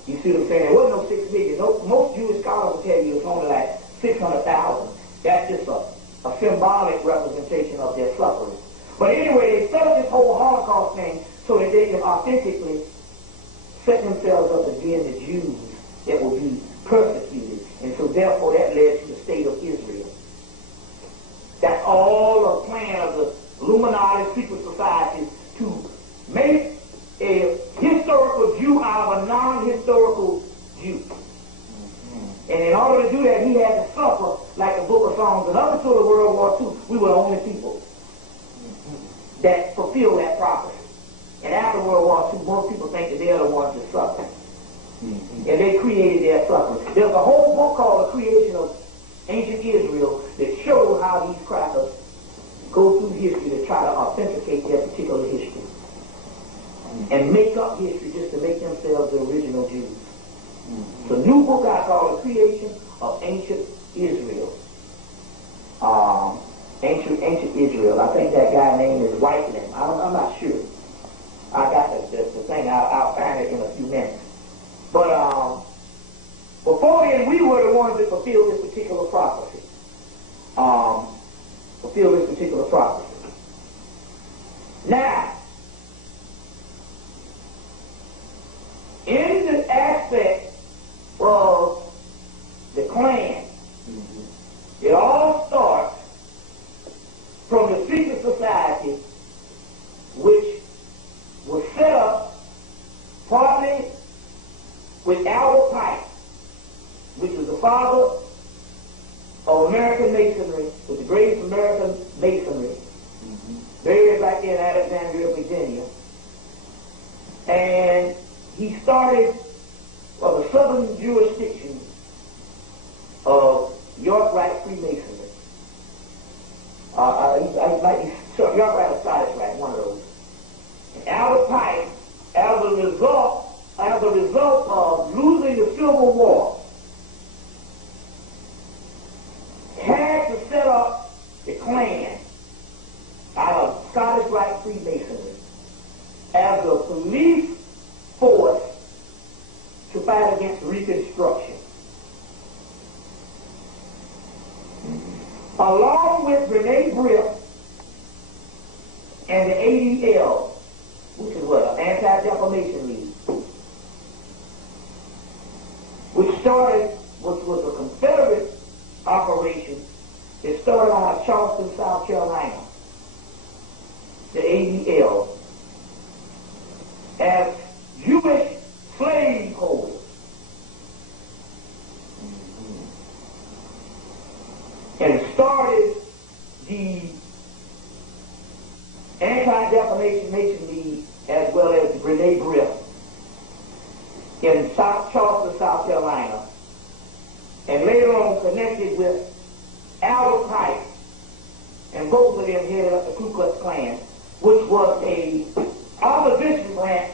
You see what I'm saying? There wasn't no 6 million. Most Jewish scholars will tell you it's only like 600,000. That's just a symbolic representation of their suffering. But anyway, they set up this whole Holocaust thing so that they can authentically set themselves up as being the Jews that will be persecuted. And so therefore that led to the state of Israel. That's all a plan of the Illuminati secret society to make a historical Jew out of a non-historical Jew. And in order to do that, he had to suffer like the book of Psalms. And up until the World War II, we were the only people that fulfilled that prophecy. And after World War II, most people think that they're the ones that suffer. And they created their suffering. There's a whole book called The Creation of Ancient Israel that shows how these crackers go through history to try to authenticate their particular history. And make up history just to make themselves the original Jews. It's a new book I call The Creation of Ancient Israel. Ancient Israel. I think that guy's name is Whiteland. I'm not sure. I got the thing. I'll find it in a few minutes. But before then, we were the ones that fulfilled this particular prophecy. And he started the southern jurisdiction of York Rite Freemasonry. He might be York Rite or Scottish Rite, one of those. And Albert Pike, as a result of losing the Civil War, had to set up the Klan out of Scottish Rite Freemasonry as a police force to fight against Reconstruction. Along with Rene Briff and the ADL, which is what, an Anti-Defamation League, which was a Confederate operation that started out of Charleston, South Carolina, the ADL, as Jewish slave holders. And started the Anti-Defamation League as well as Rene Briff in Charleston, South Carolina, and later on connected with Albert Pike, and both of them headed up the Ku Klux Klan, which was a opposition branch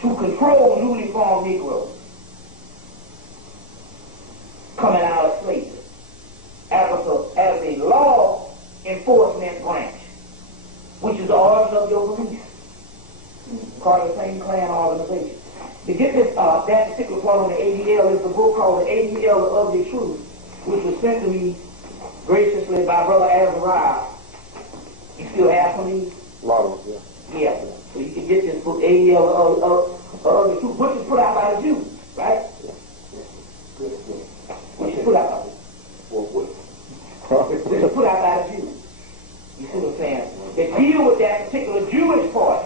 to control newly formed Negroes coming out of slavery as a law enforcement branch, which is the origin of your police, called the same Klan organization. To get this, that particular part on the ADL is the book called The ADL, The Ugly Truth, which was sent to me graciously by Brother Azariah. You still have some of these? A lot of them, yeah. Yeah. So you can get this book, ADL, The Ugly Truth, which is put out by the Jews, right? Which is put out by the Jews. Which is put out by the Jews. You see what I'm saying? They deal with that particular Jewish part.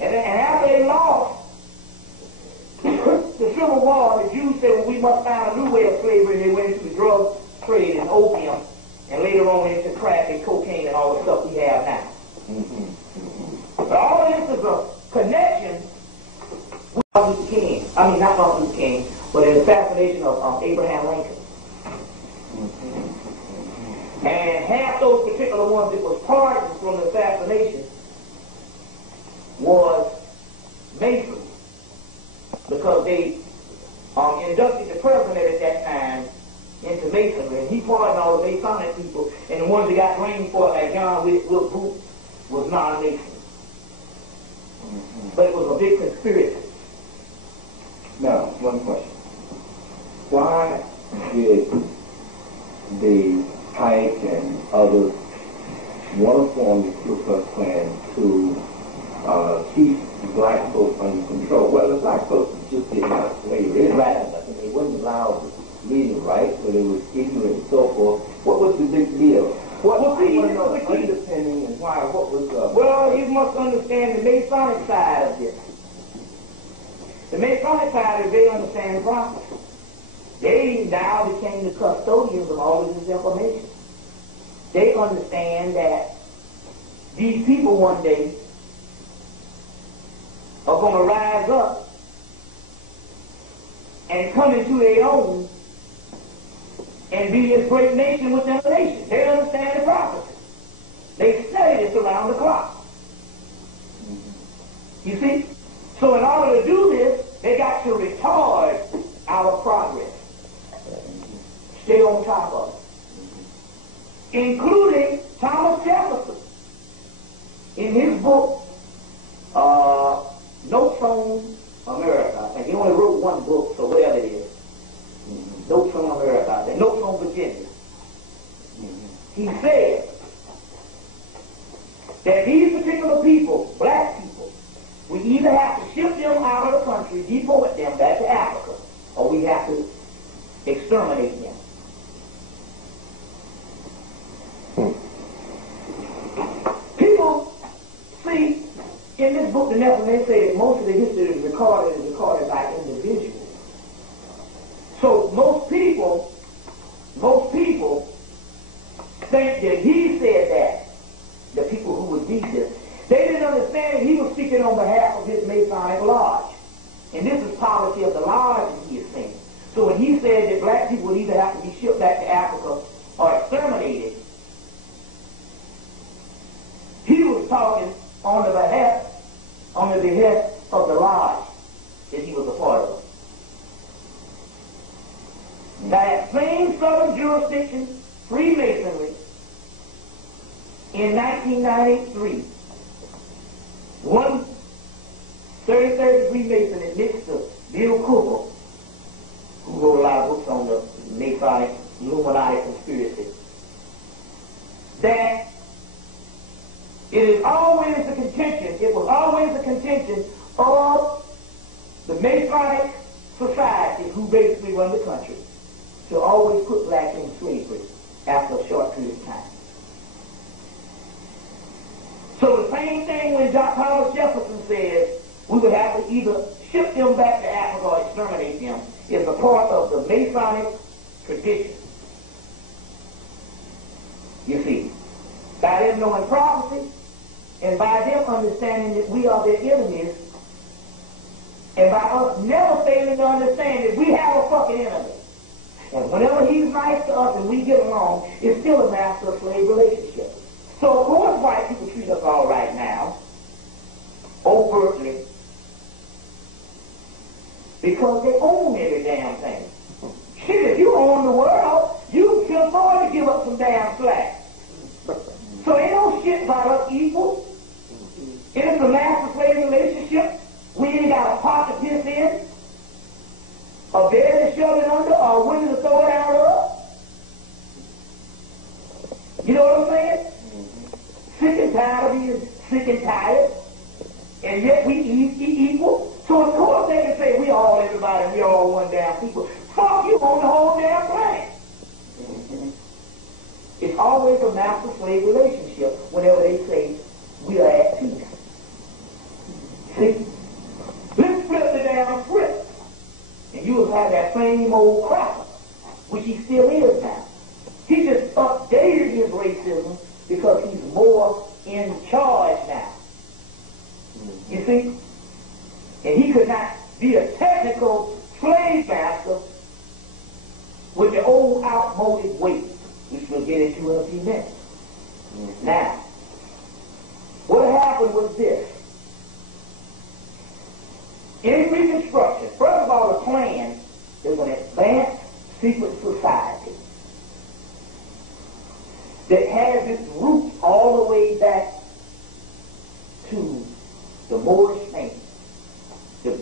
And after they lost the Civil War, the Jews said, well, we must find a new way of slavery, and they went into the drug trade and opium, and later on into crack and cocaine and all the stuff we have now. But all of this is a connection with Martin Luther King. I mean, not Martin Luther King, but the assassination of Abraham Lincoln. And half those particular ones that was pardoned from the assassination was Masons, because they inducted the president at that time into Masonry, and he pardoned all the Masonic people, and the ones that got blamed for it, like John Wilkes Booth, was non-Mason. But it was a big conspiracy. Now, one question. Why did the Pike and others want to form the Ku Klux Klan to keep black folks under control? Well, the black folks just didn't have slavery. And they wasn't allowed to read and write, so they was ignorant and so forth. What was the big deal? What see, underpinning and why? What was well, you must understand the Masonic side of this. The Masonic side is they understand the process. They now became the custodians of all of this information. They understand that these people one day are going to rise up and come into their own and be this great nation within a nation. They understand the process. They study this around the clock. You see? So in order to do this, they got to retard our progress. Stay on top of it. Including Thomas Jefferson. In his book, Notes on America. I think he only wrote one book, so whatever it is. Notes on America, I think. Notes on Virginia. He said that these particular people, black people, we either have to ship them out of the country, deport them back to Africa, or we have to exterminate them. People see in this book, the Nephilim, they say that most of the history is recorded by individuals. So most people think that he said that, the people who would be this, They didn't understand that he was speaking on behalf of his Masonic lodge. And this is policy of the lodge that he is saying. So when he said that black people would either have to be shipped back to Africa or exterminated, he was talking on the behest of the lodge that he was a part of. That same southern jurisdiction, Freemasonry, in 1993, one 33rd Freemason admits to Bill Cooper, who wrote a lot of books on the Masonic Illuminati conspiracy, that it was always a contention of the Masonic society who basically run the country to always put blacks in slavery after a short period of time. So the same thing when John Thomas Jefferson says we would have to either ship them back to Africa or exterminate them is a part of the Masonic tradition. You see, by them knowing prophecy, and by them understanding that we are their enemies, and by us never failing to understand that we have a fucking enemy. And whenever he's nice to us and we get along, it's still a master-slave relationship. So of course white people treat us all right now, overtly, because they own every damn thing. Shit, if you own the world, you can afford to give up some damn slack. So ain't no shit about us equal. It is a master-slave relationship. We ain't got a pot to piss in, a bed to shove it under, or a window to throw it out of. You know what I'm saying? Sick and tired of being sick and tired, and yet we equal. So of course they can say we all everybody, we all one damn people. Fuck you on the whole damn planet. It's always a master-slave relationship whenever they say we are at peace. See? Let's flip the damn script. And you will have that same old crap, which he still is now. He just updated his racism because he's more in charge now. You see? And he could not be a technical slave master with the old outmoded way, which we'll get into in a few minutes. Now, what happened was this. In Reconstruction, first of all, the Klan is an advanced secret society that has its roots all the way back to the Moorish name. The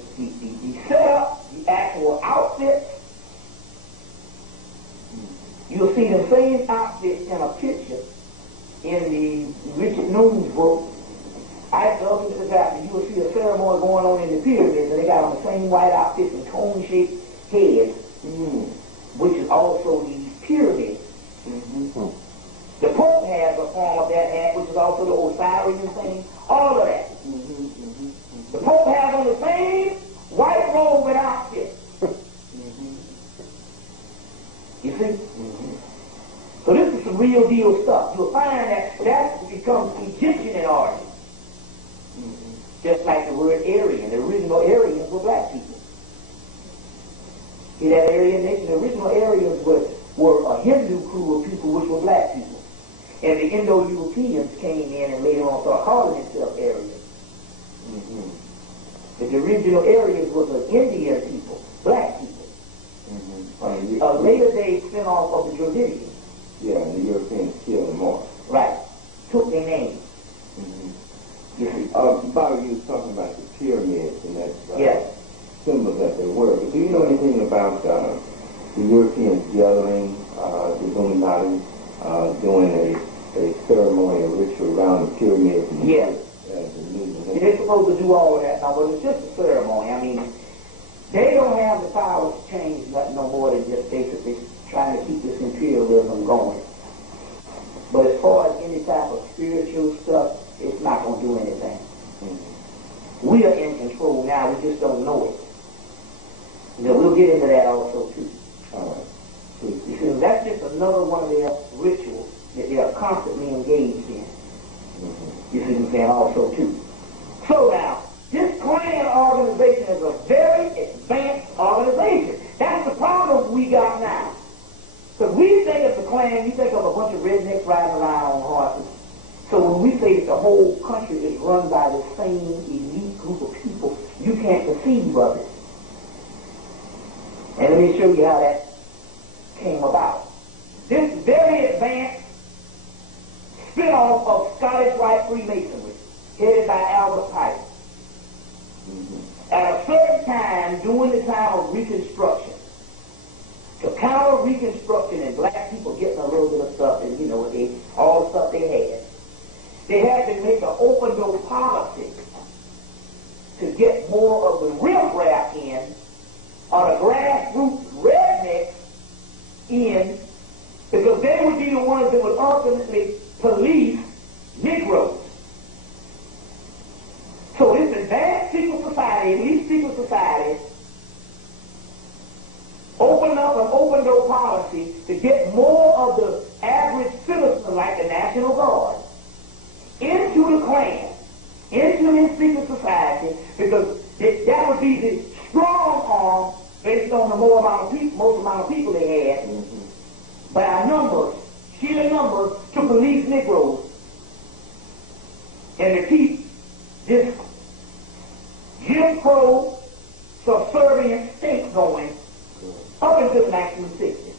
setup, the actual outfits, you'll see the same outfit in a picture in the Richard Noon's book. I love this after you will see a ceremony going on in the pyramids, and they got on the same white outfits and cone-shaped heads, which is also these pyramids. The Pope has a form of that hat, which is also the Osirian thing. All of that. The Pope has on the same white robe and outfit. You see? So this is some real deal stuff. You'll find that becomes Egyptian in origin. Just like the word Aryan. The original Aryans were black people. See that Aryan nation? The original Aryans were a Hindu crew of people which were black people. And the Indo-Europeans came in and later on started calling themselves Aryans. But the original Aryans were the Indian people, black people. A later day spin-off of the Dravidians. Yeah, and the Europeans killed them off. Right. Took their names. You see. Bobby, you was talking about the pyramids and that symbols that they were. But do you know anything about the Europeans gathering, the Illuminati, doing a ceremony, a ritual around the pyramids? Yes. They're supposed to do all of that now, but it's just a ceremony. I mean, they don't have the power to change nothing no more than just basically trying to keep this imperialism going. But as far as any type of spiritual stuff, it's not going to do anything. We are in control now, we just don't know it. You know, we'll get into that also too. You see, that's just another one of their rituals that they are constantly engaged in. You see what I'm saying? Also, too. So now, this Klan organization is a very advanced organization. That's the problem we got now. Because we think of the Klan, we think of a bunch of rednecks riding around on horses. So when we say that the whole country is run by the same elite group of people, you can't conceive of it. And let me show you how that came about. This very advanced spin-off of Scottish Rite Freemasonry, headed by Albert Pike. At a certain time, during the time of Reconstruction, to counter Reconstruction and black people getting a little bit of stuff, and you know, all the stuff they had to make an open door policy to get more of the riffraff in, or the grassroots rednecks in, because they would be the ones that would ultimately police Negroes. So this advanced secret society, elite secret society, opened up an open door policy to get more of the average citizen, like the National Guard, into the Klan, into this secret society, because that would be the strong arm based on the most amount of people they had, by numbers, sheer numbers, to police Negroes, and to keep this Jim Crow subservient state going up until the 1960s.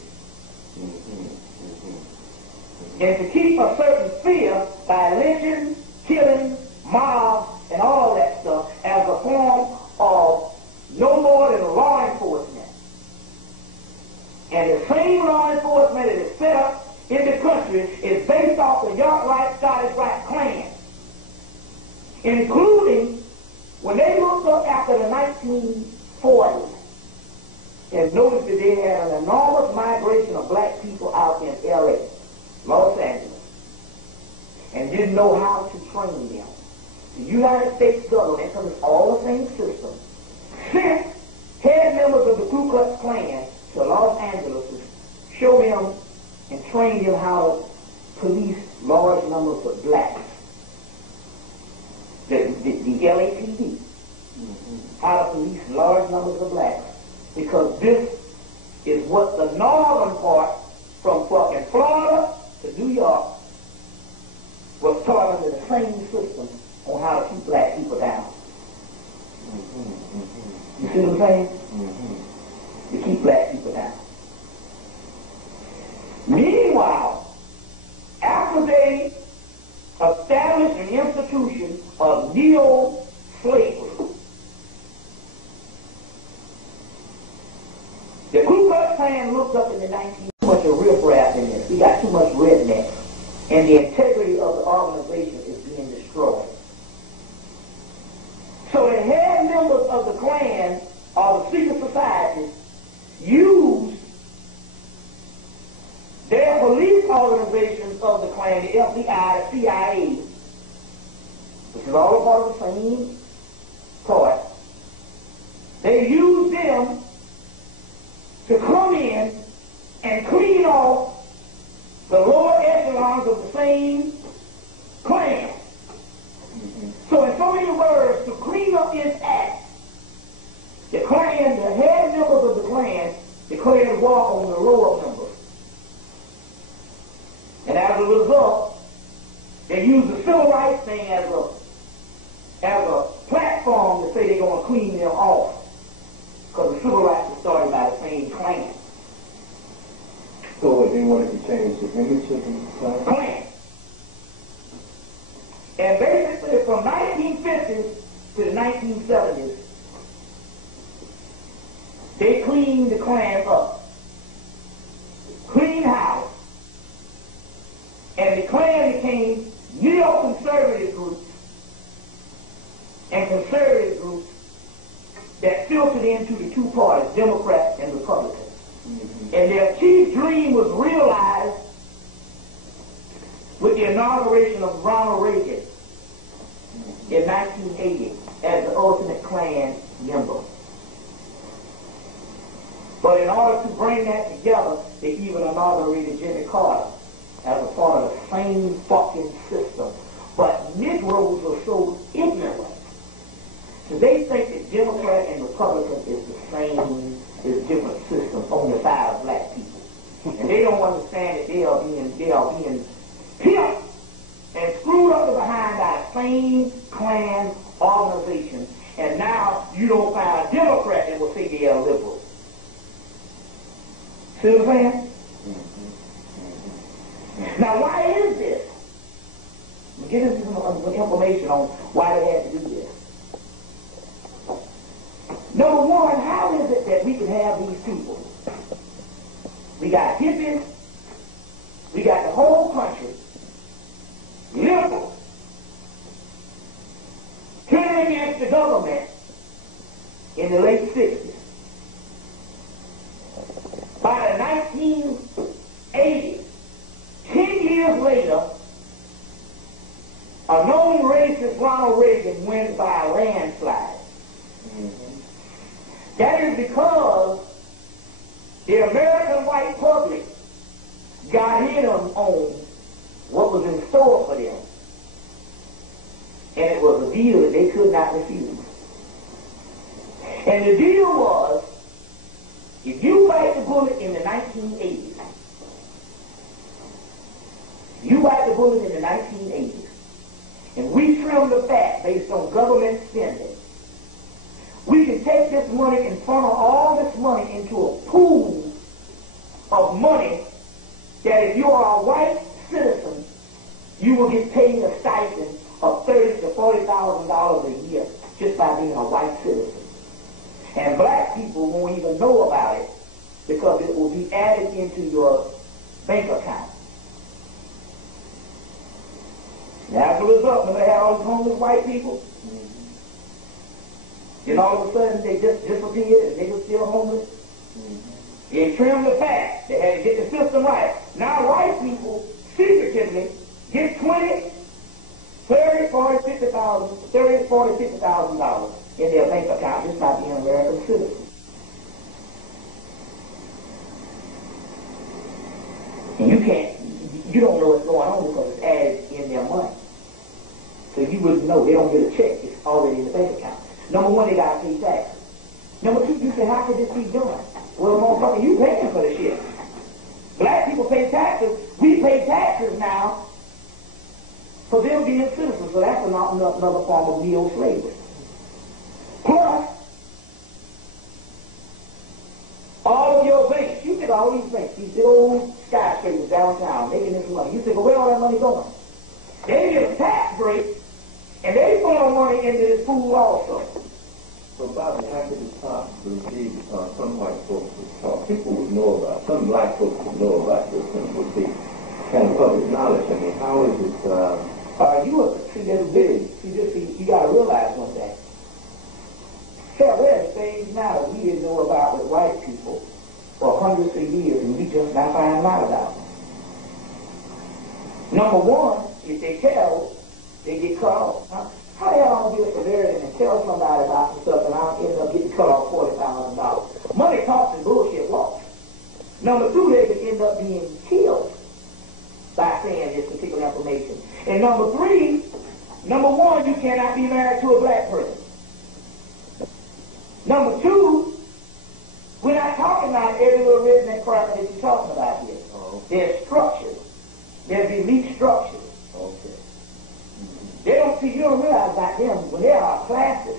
And to keep a certain fear by lynching, killing, mobs, and all that stuff as a form of no more than law enforcement. And the same law enforcement that is set up in the country is based off the York Rite, Scottish Rite Klan, including when they looked up after the 1940s and noticed that they had an enormous migration of black people out in L.A., Los Angeles, and didn't know how to train them. The United States government, because it's all the same system, sent head members of the Ku Klux Klan to Los Angeles to show them and train them how to police large numbers of blacks. The LAPD, how to police large numbers of blacks, because this is what the northern part, from fucking Florida to New York, was taught under the same system on how to keep black people down. You see what I'm saying? To keep black people down. Meanwhile, after they established an institution of neo-slavery, the Ku Klux Klan looked up in the 19th, too much of riffraff in this. We got too much redneck, and the integrity of the organization is being destroyed. So the head members of the Klan, or the secret societies, used their police organizations of the Klan, the FBI, the CIA, which is all a part of the same part. They used them to come in and clean off the lower echelons of the same Klan. So in so many words, to clean up this act, the Klan, the head members of the Klan, declared war on the lower members. And as a result, they used the civil rights thing as a platform to say they're going to clean them off. Because the civil rights were started by the same Klan. So they wanted to change the image of the Klan. And basically from 1950s to the 1970s, they cleaned the Klan up. Clean house. And the Klan became neo-conservative groups and conservative groups that filtered into the two parties, Democrats and Republicans. And their chief dream was realized with the inauguration of Ronald Reagan in 1980 as the ultimate Klan member. But in order to bring that together, they even inaugurated Jimmy Carter as a part of the same fucking system But Negroes are so ignorant. So they think that Democrat and Republican is the same, is different systems on the side of black people. And they don't understand that they are being pimped and screwed up behind by the same Klan organization. And now you don't find a Democrat that will say they are liberal. See what I'm saying? Now, why is this? Give us some information on why they had to do this. Number one, how is it that we can have these people? We got hippies, we got the whole country, liberals, turning against the government in the late 60s. By the 1980s, 10 years later, a known racist, Ronald Reagan, wins by a landslide. That is because the American white public got in on what was in store for them. And it was a deal that they could not refuse. And the deal was, if you bite the bullet in the 1980s, and we trim the fat based on government spending, we can take this money and funnel all this money into a pool of money that if you are a white citizen, you will get paid a stipend of $30,000 to $40,000 a year just by being a white citizen. And black people won't even know about it because it will be added into your bank account. Now, as a result, when they had all these homeless white people, then all of a sudden they just disappeared and they were still homeless. They trimmed the fat. They had to get the system right. Now white people secretively get 20, 30, 40, $50,000 in their bank account just by being American citizens. And you don't know what's going on because it's added in their money. So you wouldn't know. They don't get a check. It's already in the bank account. Number one, they got to pay taxes. Number two, you say, how could this be done? Well, motherfucker, you paying for the shit. Black people pay taxes. We pay taxes now for them being citizens. So that's another form of neo-slavery. Plus, all of your banks, you think all these banks, these big old skyscrapers downtown making this money. You think, well, where all that money going? They get a tax break, and they funnel money into this pool also. So, Bobby, how could it possibly be because some white folks would talk, people would know about, some black folks would know about this, and it would be kind of public knowledge. I mean, how is it, see, that's big. You got to realize one thing. Hell, there's things now that we didn't know about with white people for hundreds of years, and we just not finding out about them. Number one, if they tell, they get cut off. How the hell I'm going to get a Bavarian and tell somebody about some stuff and I'll end up getting cut off $40,000? Money talks and bullshit walks. Number two, they could end up being killed by saying this particular information. And number three, number one, you cannot be married to a black person. Number two, we're not talking about every little redneck crap that you're talking about here. Oh. There's structures. There's elite structures. Okay. They don't see, you don't realize about them, when they are classes,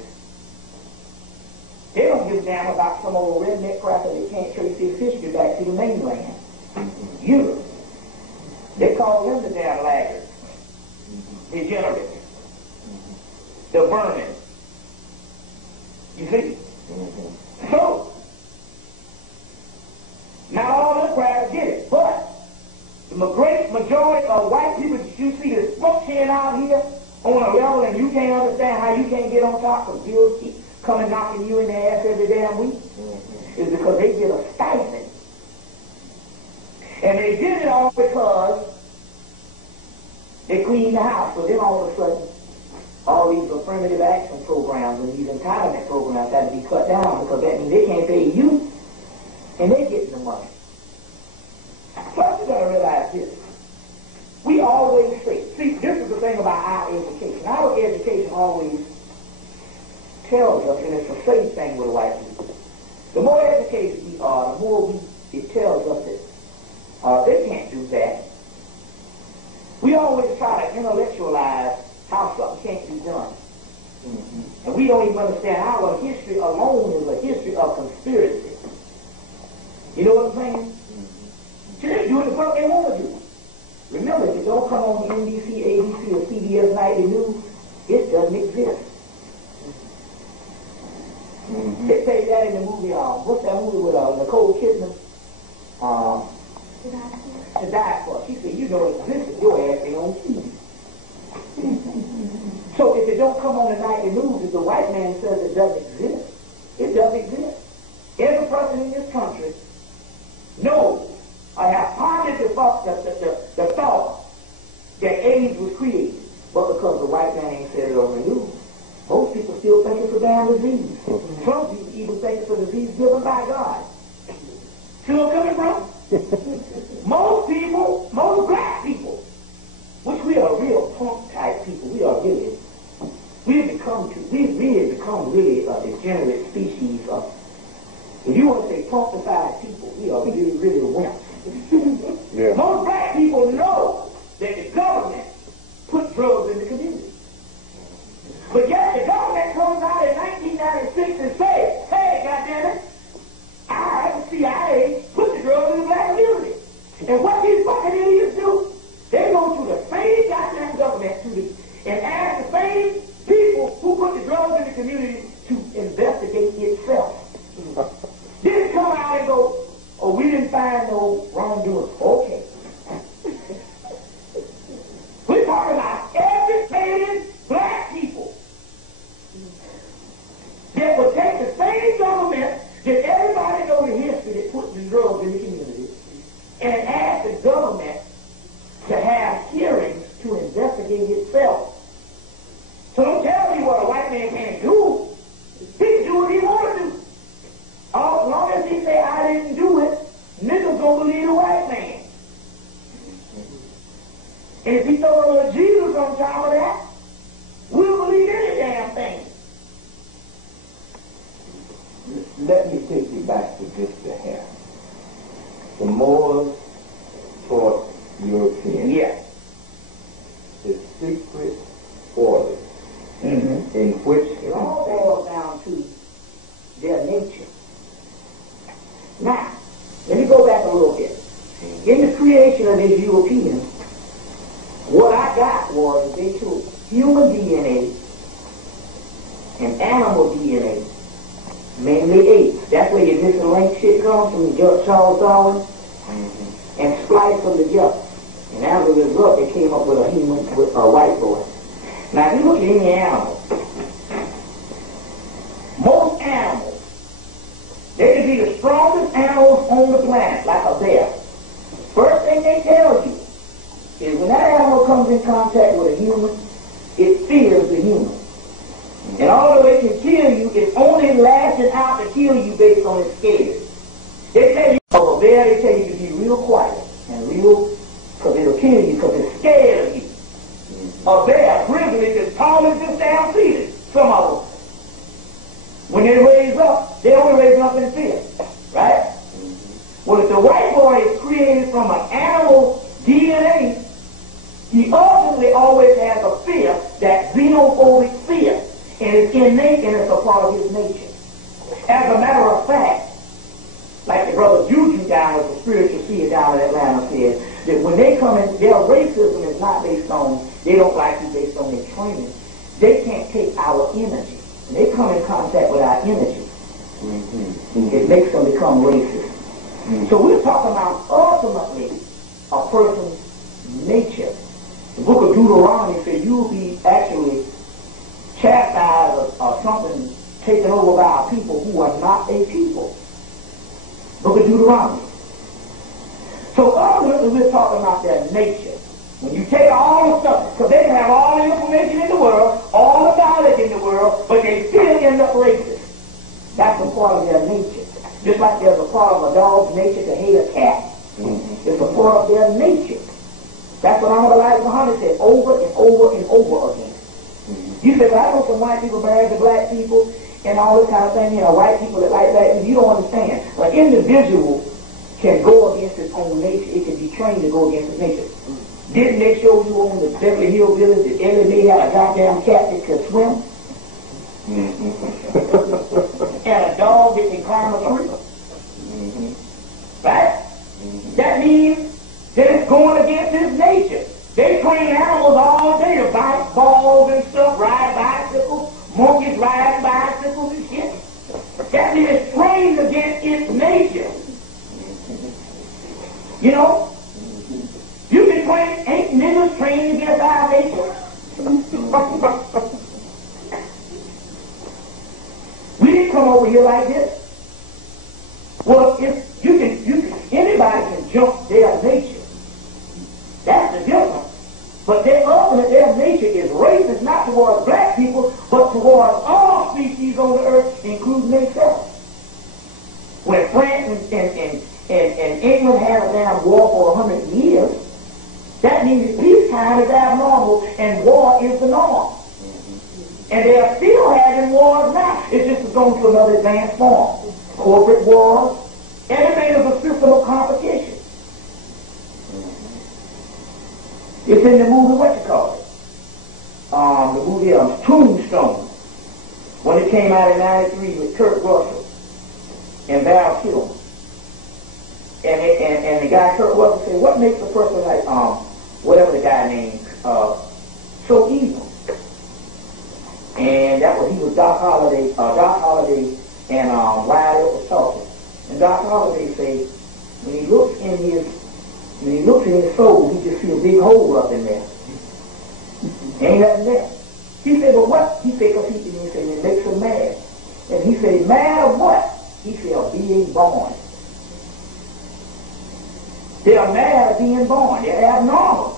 they don't give a damn about some old redneck crap that they can't trace his history back to the mainland. Europe. They call them the damn laggards. Degenerates. The vermin. You see? So, not all the crowd get it, but the great majority of white people that you see that's functioning out here on a level and you can't understand how you can't get on top of bills keep coming knocking you in the ass every damn week is because they get a stipend. And they did it all because they cleaned the house. So then all of a sudden, all these affirmative action programs and these entitlement programs had to be cut down because that means they can't pay you and they're getting the money. Plus, you got to realize this. We always say see, this is the thing about our education. Our education always tells us, and it's a safe thing with the white people. The more educated we are, the more it tells us that they can't do that. We always try to intellectualize how something can't be done. And we don't even understand our history alone is a history of conspiracy. You know what I'm saying? So they do the work they want to do. Remember, if it don't come on NBC, ABC, or CBS Nightly News, it doesn't exist. They say that in the movie, what's that movie with Nicole Kidman? To Die For. She said, you know it exists, your ass ain't on TV. So if it don't come on the nightly news, if the white man says it doesn't exist, it doesn't exist. Every person in this country knows, I have pondered the thought that AIDS was created, but because the white man ain't said it on the news, most people still think it's a damn disease. Some people even think it's a disease given by God. See where I'm coming from? Most people, most black people, which we are real punk type people, we've really become really a degenerate species of, if you want to say punkified people, we are really, really wimps. Yeah. Most black people know that the government put drugs in the community. But yet the government comes out in 1996 and says, hey, goddammit, I, the CIA, put the drugs in the black community. And what these fucking idiots do, they go to the same goddamn government and ask the same people who put the drugs in the community to investigate itself. Then come out and go, oh, we didn't find no wrongdoing. Okay. We're talking about educated black people that will take the same government that everybody knows the history that put the drugs in the community and ask the government to have hearings to investigate itself. So don't tell me what a white man can't do. He can do what he wants to do. As long as he say, I didn't do it, niggas gonna believe the white man. And if he throw a little Jesus on top of that, we'll believe any damn thing. Let me take you back to just a hair. The Moors taught Europeans. Yeah. The secret orders in which it all boils down to their nature. Now, let me go back a little bit. In the creation of these Europeans, what I got was they took human DNA and animal DNA, mainly apes. That's where your missing link shit comes from, Charles Darwin, and spliced them together. And as a result, they came up with a white boy. Now, if you look at any animal, most animals, they can be the strongest animals on the planet, like a bear. First thing they tell you is when that animal comes in contact with a human, it fears the human. And although it can kill you, it's only lashing out to kill you based on its scared. They tell you of a bear, they tell you to be real quiet and real, because it'll kill you because it's scared of you. A bear, grizzly, is tall as this damn ceiling, some of them. When they raise up, they only raise up in fear, right? Well, if the white boy is created from an animal DNA, he ultimately always has a fear, that xenophobic fear, and it's innate and it's a part of his nature. As a matter of fact, like the brother Juju down at the spiritual seer down in Atlanta said, that when they come in, their racism is not based on, they don't like you based on their training. They can't take our energy. When they come in contact with our energy, it makes them become racist. So we're talking about ultimately a person's nature. The book of Deuteronomy says you'll be actually chastised or something taken over by a people who are not a people. Book of Deuteronomy. So ultimately we're talking about their nature. When you take all the stuff, because they can have all the information in the world, all the knowledge in the world, but they still end up racist. That's a part of their nature. Just like there's a part of a dog's nature to hate a cat. It's a part of their nature. That's what Honorable Elijah Muhammad said over and over and over again. You say, well, I know some white people married to black people and all this kind of thing, white people that like black people. You don't understand. An individual can go against his own nature. It can be trained to go against his nature. Didn't they show you on the Beverly Hills Village that every day had a goddamn cat that could swim? And a dog that can climb a tree? Right? That means that it's going against his nature. They train animals all day to bite balls and stuff, ride bicycles, monkeys ride bicycles and shit. That means it's trained against its nature. You know? You can train, ain't niggas trained against our nature? We didn't come over here like this. Well, if you can, anybody can jump their nature. That's the difference. But their nature is racist, not towards black people, but towards all species on the earth, including themselves. When France and England had a damn war for 100 years, that means peacetime is abnormal and war is the norm. And they are still having wars now. It's just going to another advanced form. Corporate wars. Everything is a system of competition. It's in the movie, what you call it? The movie Tombstone. When it came out in '93 with Kurt Russell and Val Kilmer. And the guy Kurt Russell said, what makes a person like, whatever the guy named, so evil? And that was, he was Doc Holliday and Wild Earp Salter. And Doc Holliday said, when he looks in his soul, he just sees a big hole up in there. Ain't nothing there. He said, well, what? He said, because he said, it makes him mad. And he said, mad of what? He said, of being born. They are mad of being born. They're abnormal.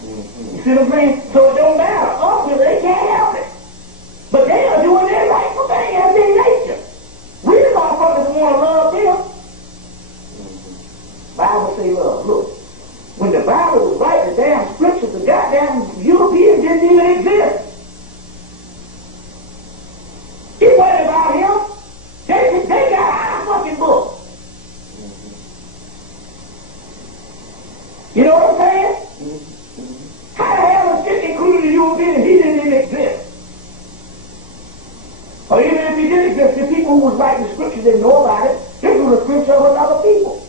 You see what I'm saying? So it don't matter. Ultimately, they can't help it. But they are doing their rightful thing as their nature. We the motherfuckers want to love them. Bible say love. Look, when the Bible was writing the damn scriptures, the goddamn Europeans didn't even exist. It wasn't about him. They got our fucking book. You know what I'm saying? How the hell is shit included the European and he didn't even exist? Or even if he did exist, the people who was writing the scriptures didn't know about it. This was a scripture of other people.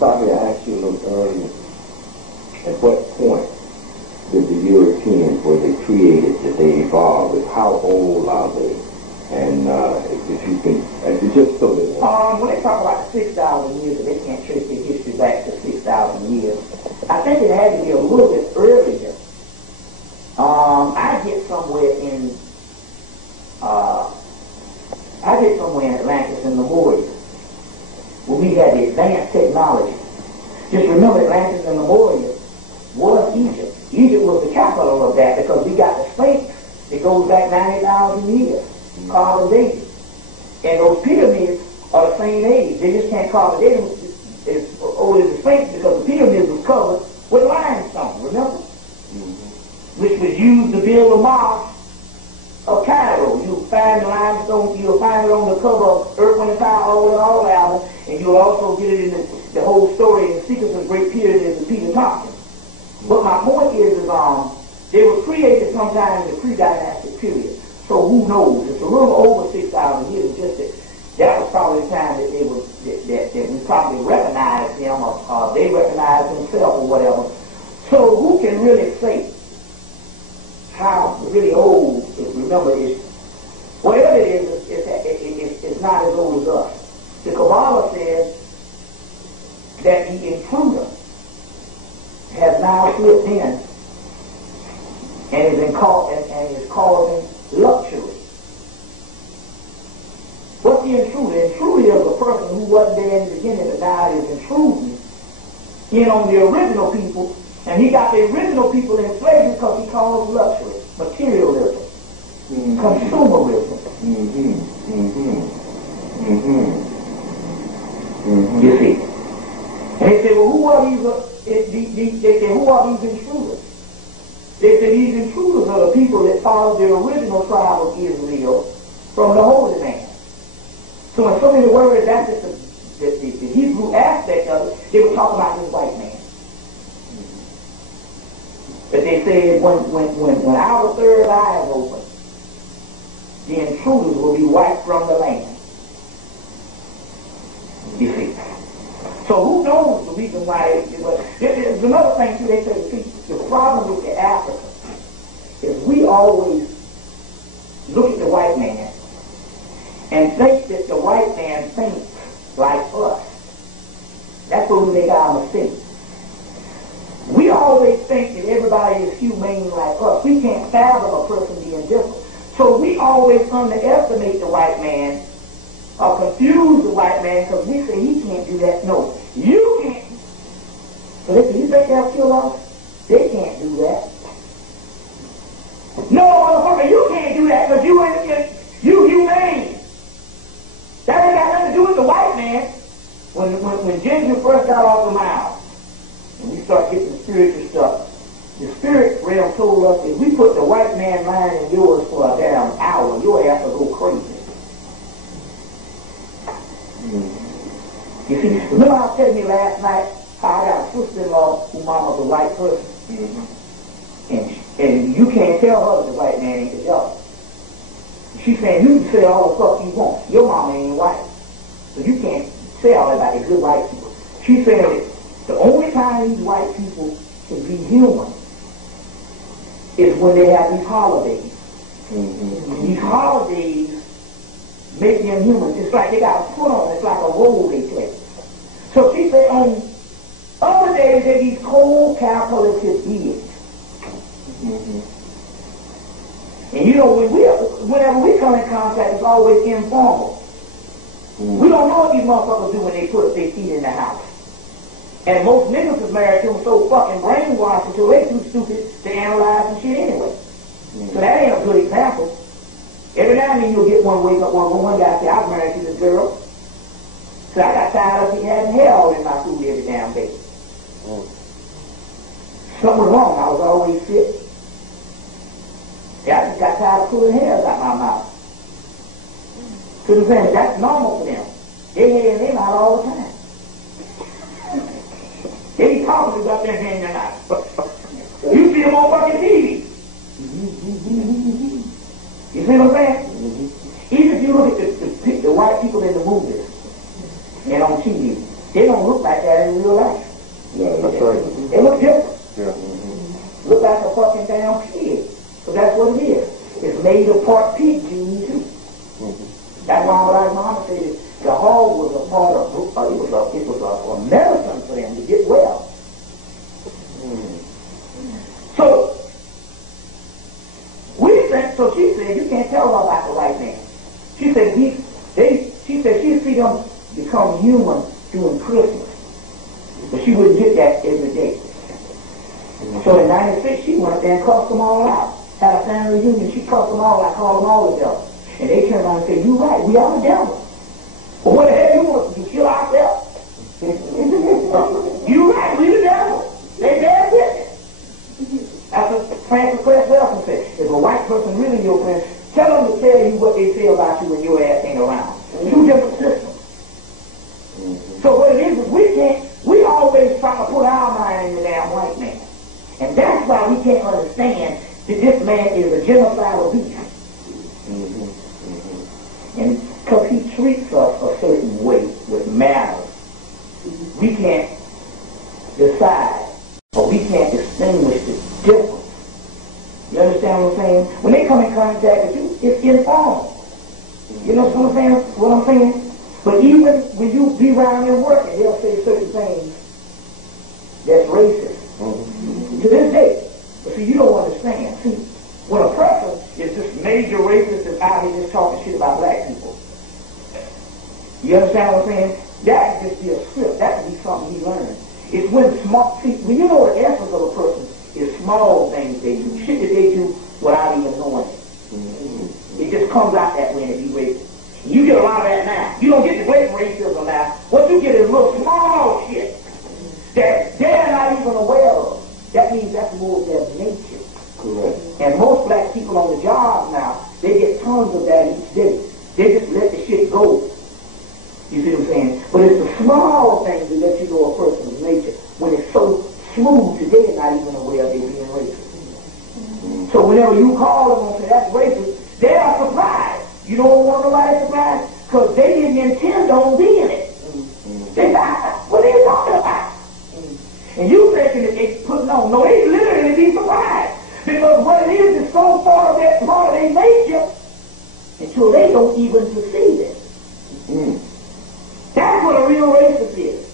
Bobby, I asked you a little earlier, at what point did the Europeans, were they created, did they evolve? How old are they? And if you can, just so that... when they talk about the 6,000 years, they can't trace their history back to 6,000 years. I think it had to be a little bit earlier. I get somewhere in Atlantis in Lemuria, where we had the advanced technology. Just remember, Atlantis and Lemuria was Egypt. Egypt was the capital of that because we got the Sphinx. It goes back 90,000 years. Carved dated. And those pyramids are the same age. They just can't carve a date as old as the Sphinx because the pyramids was covered with limestone, remember? Which was used to build the mosque of Cairo. You'll find the limestone, you'll find it on the cover of Earth, Wind, and Fire, All album, and you'll also get it in the whole story in the Secrets of the Great Pyramids of Peter Thompson. But my point is they were created sometime in the pre-dynastic period. So who knows? It's a little over 6,000 years. Just that was probably the time that they were that we probably recognized them, or they recognized themselves, or whatever. So who can really say how really old? Remember, whatever it is, it's not as old as us. The Kabbalah says that the intruder has now slipped in and is causing luxury. What's the intruder? The intruder is a person who wasn't there in the beginning, but now is intruding in on the original people, and he got the original people in slavery because he caused luxury, materialism, consumerism. You see. And they said, well, who are these, they said, who are these intruders? They said, these intruders are the people that followed the original tribe of Israel from the Holy Land. So in so many words, that's just the Hebrew aspect of it. They were talking about this white man. But they said, when our third eye is open, the intruders will be wiped from the land. You see. So who knows the reason why there's another thing too. They say, see, the problem with the African is we always look at the white man and think that the white man thinks like us. That's where we make our mistake. We always think that everybody is humane like us. We can't fathom a person being different. So we always underestimate the white man or confuse the white man because we say he can't do that. No, you can't. So listen, you think they'll kill us? They can't do that. No, motherfucker, you can't do that because you humane. That ain't got nothing to do with the white man. When Ginger first got off the mound, and we start getting the spiritual stuff, the spirit realm told us if we put the white man mind in yours for a damn hour, your ass will go crazy. You see, remember I was telling you last night how I got a sister-in-law who mama's a white person? And you can't tell her that the white man ain't the devil. She's saying you can say all the fuck you want. Your mama ain't white. So you can't say all that about the good white people. She's saying that the only time these white people can be human is when they have these holidays. These holidays make them human. It's like they got a foot on. It's like a role they play. So she said on other days they're these cold, calculative beings. And you know, whenever we come in contact, it's always informal. We don't know what these motherfuckers do when they put their feet in the house. And most niggas is married to them so fucking brainwashed until they too stupid to analyze and shit anyway. So that ain't a good example. Every now and then you'll get one wake up, one guy say, I was married to this girl. So I got tired of having hell in my food every damn day. Something was wrong. I was always sick. Yeah, I just got tired of pulling hairs out my mouth. So I'm saying that's normal for them. They hair in their mouth all the time. They be talking about their hand in their mouth. You see them on fucking TV. You see what I'm saying? Even if you look at the white people in the movies and on TV, they don't look like that in real life. Yeah, that's right. They look different. Yeah. Look like a fucking damn pig. So that's what it is. It's made of part pig gene too. That's why like Mama said the hog was a part of it was a medicine for them to get well. So we think so she said you can't tell her about the white man. She said she see them become human during Christmas. But she wouldn't get that every day. So in '96 she went up there and cussed them all out. Had a family reunion, she cussed them all out, called them all the devil. And they turned around and said, you right, we are the devil. But what the hell you want to do, kill ourselves? You right, we the devil. They bad business. That's what Francis Cress Wilson said. If a white person really your friend, tell them to tell you what they say about you when your ass ain't around. Two different systems. So what it is we always try to put our mind in the damn white man. And that's why we can't understand that this man is a genocidal beast. And because he treats us a certain way with manners, we can't decide or we can't distinguish the difference. You understand what I'm saying? When they come in contact with you, it's informal. You know what I'm saying? But even when you be around there working, they'll say certain things that's racist. To this day. But see, you don't understand. See, when a person is just major racist and out here just talking shit about black people, you understand what I'm saying? That could just be a script. That could be something he learned. It's when when you know the essence of a person is small things they do, shit that they do without even knowing it. It just comes out that way and be racist. You get a lot of that now. You don't get the great racism now. What you get is little small shit. even aware of. That means that's more of their nature. Correct. And most black people on the job now, they get tons of that each day. They just let the shit go. You see what I'm saying? But it's the small things that let you know a person's nature. When it's so smooth that they're not even aware they being racist. So whenever you call them and say that's racist, they are surprised. You don't want nobody surprised? Because they didn't intend on being it. They thought, what are you talking about? And you thinking that they putting on. No, they literally be surprised. Because what it is so part of their nature until they don't even perceive it. That's what a real racist is.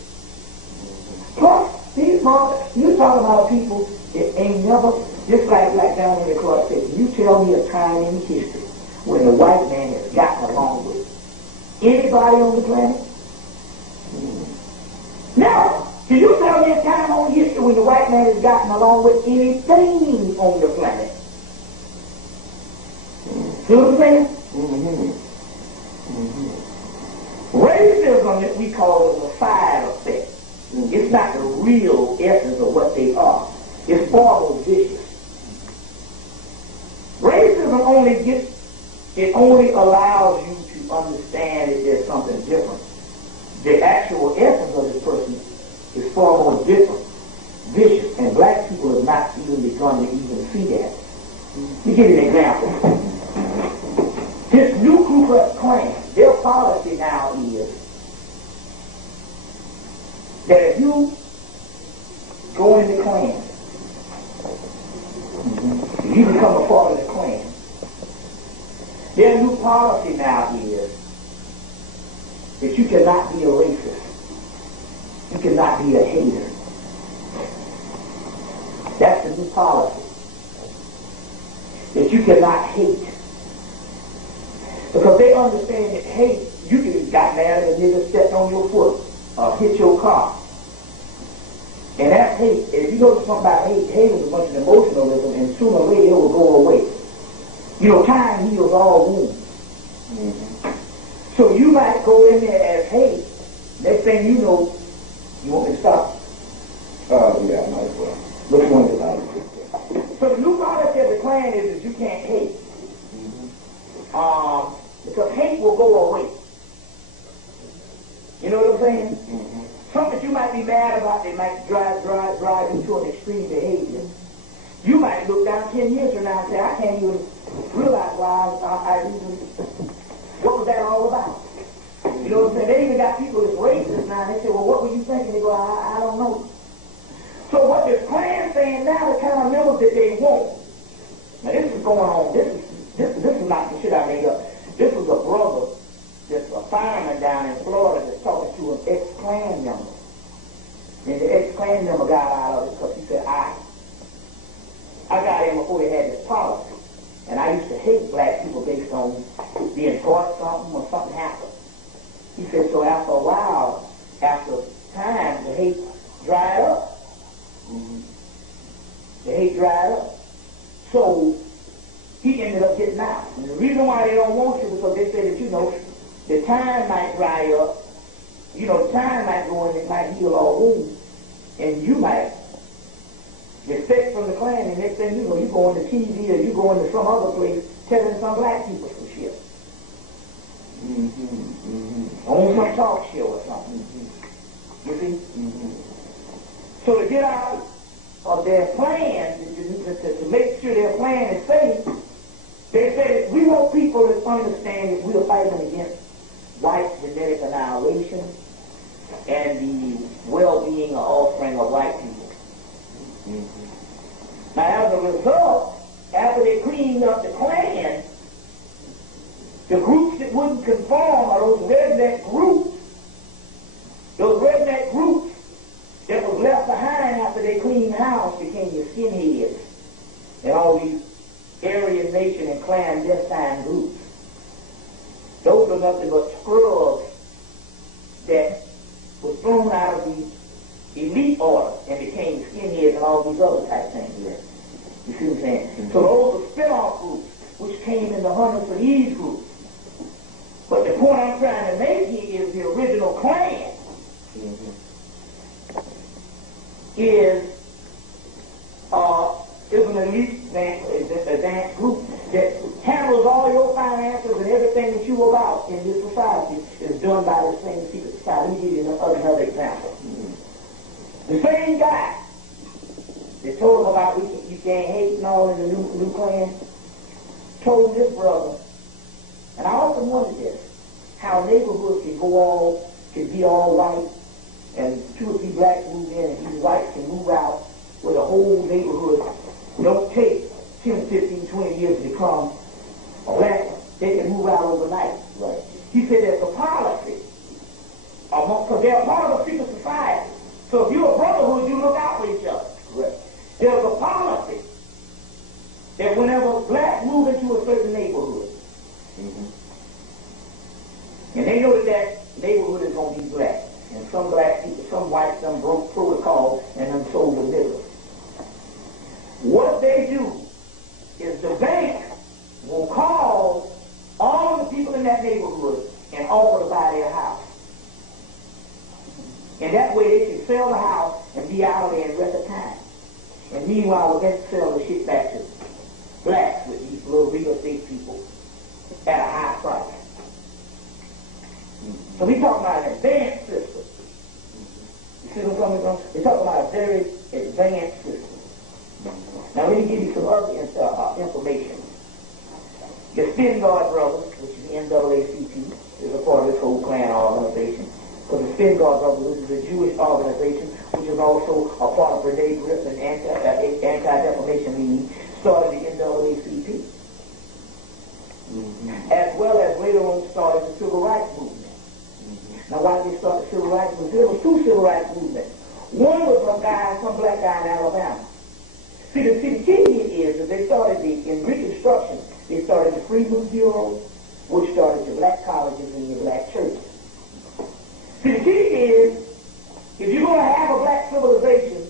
Plus, these monks, you talking about people that ain't never, just like down in the Clark said, you tell me a time in history when the white man has gotten along with anybody on the planet? Now, can you tell me a time on history when the white man has gotten along with anything on the planet? See what I'm saying? Racism, that we call it, is a side effect. It's not the real essence of what they are. It's far more vicious. Racism only allows you to understand that there's something different. The actual essence of this person is far more different, vicious, and black people have not even begun to even see that. Let me give you an example. This new Ku Klux Klan, their policy now is that if you go in the Klan, if you become a part of the Klan, their new policy now is that you cannot be a racist. You cannot be a hater. That's the new policy. That you cannot hate. Because they understand that hate, you can got mad at a nigga stepped on your foot or hit your car. And that's hate. If you know something about hate, hate is a bunch of emotionalism, and sooner or later it will go away. You know, time heals all wounds. So you might go in there as hate. Next thing you know, you want me to stop? Yeah, I might as well. Which one is that? So the new policy of the Klan is that you can't hate. Because hate will go away. You know what I'm saying? Something you might be mad about, they might drive you to an extreme behavior. You might look down 10 years from now and say, I can't even realize why I even, what was that all about? You know what I'm saying? They even got people that's racist now, and they say, well, what were you thinking? They go, I don't know. So what this Klan saying now, the kind of members that they want. Now this is going on, this is not the shit I made up. This was a brother, that's a fireman down in Florida that's talking to an ex-Klan member. And the ex-Klan member got out of it because he said, I got in before they had this policy. And I used to hate black people based on being taught something or something happened. He said, so after a while, after time, the hate dried up. The hate dried up. So he ended up getting out. And the reason why they don't want you is because they say that, you know, the time might dry up. You know, the time might go in, it might heal all wounds. And you might respect from the Klan, and next thing you know, you go into TV or you go into some other place telling some black people some shit. On some talk show or something. You see? So to get out of their plan, to make sure their plan is safe, they said we want people to understand that we are fighting against white genetic annihilation and the well-being or offspring of white people. Now, as a result, after they cleaned up the Klan, the groups that wouldn't conform are those redneck groups that was left behind after they cleaned house became the skinheads and all these Aryan Nation and clandestine groups. Those are nothing but scrubs that was thrown out of the elite order and became skinheads and all these other type things here. You see what I'm saying? So those are spin-off groups which came in the hundreds of these groups. But the point I'm trying to make here is the original Klan is handles all your finances and everything that you about in this society is done by the same secret society. Let me give you another example. The same guy that told him about you can't hate and all in the new Klan told this brother, and I often wonder this, how neighborhoods can be all white, and 2 or 3 blacks move in, and these whites can move out, where the whole neighborhood don't take 10, 15, 20 years to become black. They can move out overnight. Right. He said there's a policy, because they're a part of a secret society. So if you're a brotherhood, you look out for each other. Right. There's a policy that whenever blacks move into a certain neighborhood, and they know that neighborhood is going to be black, and some black people, some whites, some broke protocol, and them sold the niggas. What they do is the bank will call all of the people in that neighborhood and offer to buy their house. And that way they can sell the house and be out of there in record time. And meanwhile, we're going to sell the shit back to blacks with these little real estate people at a high price. So we talking about an advanced system. You see what I'm coming from? We're talking about a very advanced system. Now let me give you some other information. The Spin Guard Brothers, which is the NAACP, is a part of this whole Klan organization. Because the Spin Guard Brothers, which is a Jewish organization, which is also a part of Brene Griff's and Anti-Defamation League, started the NAACP. As well as later on started the Civil Rights Movement. Now, why did they start the Civil Rights Movement? There were 2 Civil Rights movements. One was some black guy in Alabama. See, the key is that they started in Reconstruction, they started the Freedmen's Bureau, which started the black colleges and the black churches. See, the key is, if you're going to have a black civilization,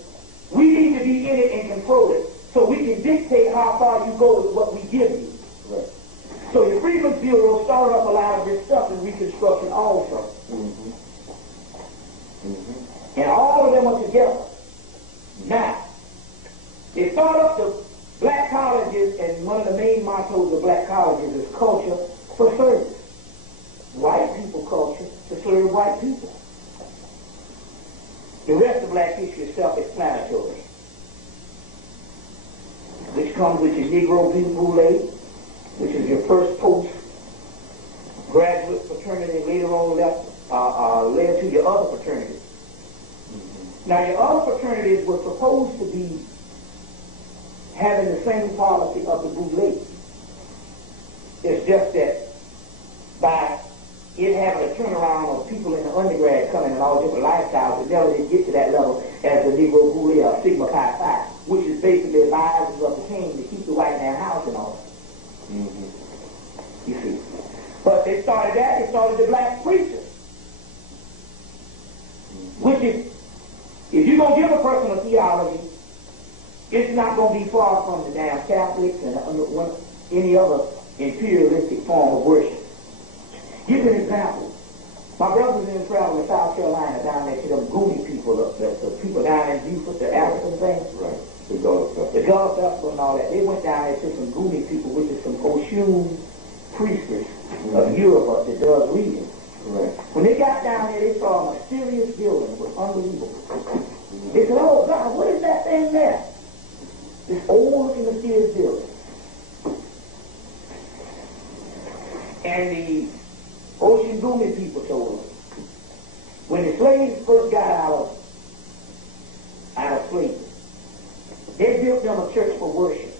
we need to be in it and control it, so we can dictate how far you go with what we give you. Right. So the Freedmen's Bureau started up a lot of this stuff in Reconstruction also. And all of them are together. Now, they start up the black colleges, and one of the main mottos of black colleges is culture for service. White people culture to serve white people. The rest of black history is self-explanatory. Which is Negro Boule, which is your first post-graduate fraternity, later on led to your other fraternities. Now, your other fraternities were supposed to be having the same policy of the Boule. It's just that by it having a turnaround of people in the undergrad coming in all different lifestyles, it never did get to that level as the Negro Boule or Sigma Pi Phi, which is basically advisors of the king to keep the white man house in order. You see. But they started the black preachers. Which is, if you're going to give a person a theology, it's not going to be far from the damn Catholics and any other imperialistic form of worship. Give you an example. My brother's in travel in South Carolina down there to them Goonie people, the people down in Beaufort, the African thing. Right. The Gulf Festival. The Gulf Festival and all that. They went down there to some Goonie people, which is some Oshun priestess of Europe that does reading. Right. When they got down there, they saw a mysterious building. It was unbelievable. They said, "Oh God, what is that thing there?" This old-looking mysterious building. And the Ocean Goonie people told us, when the slaves first got out of slavery, they built them a church for worship.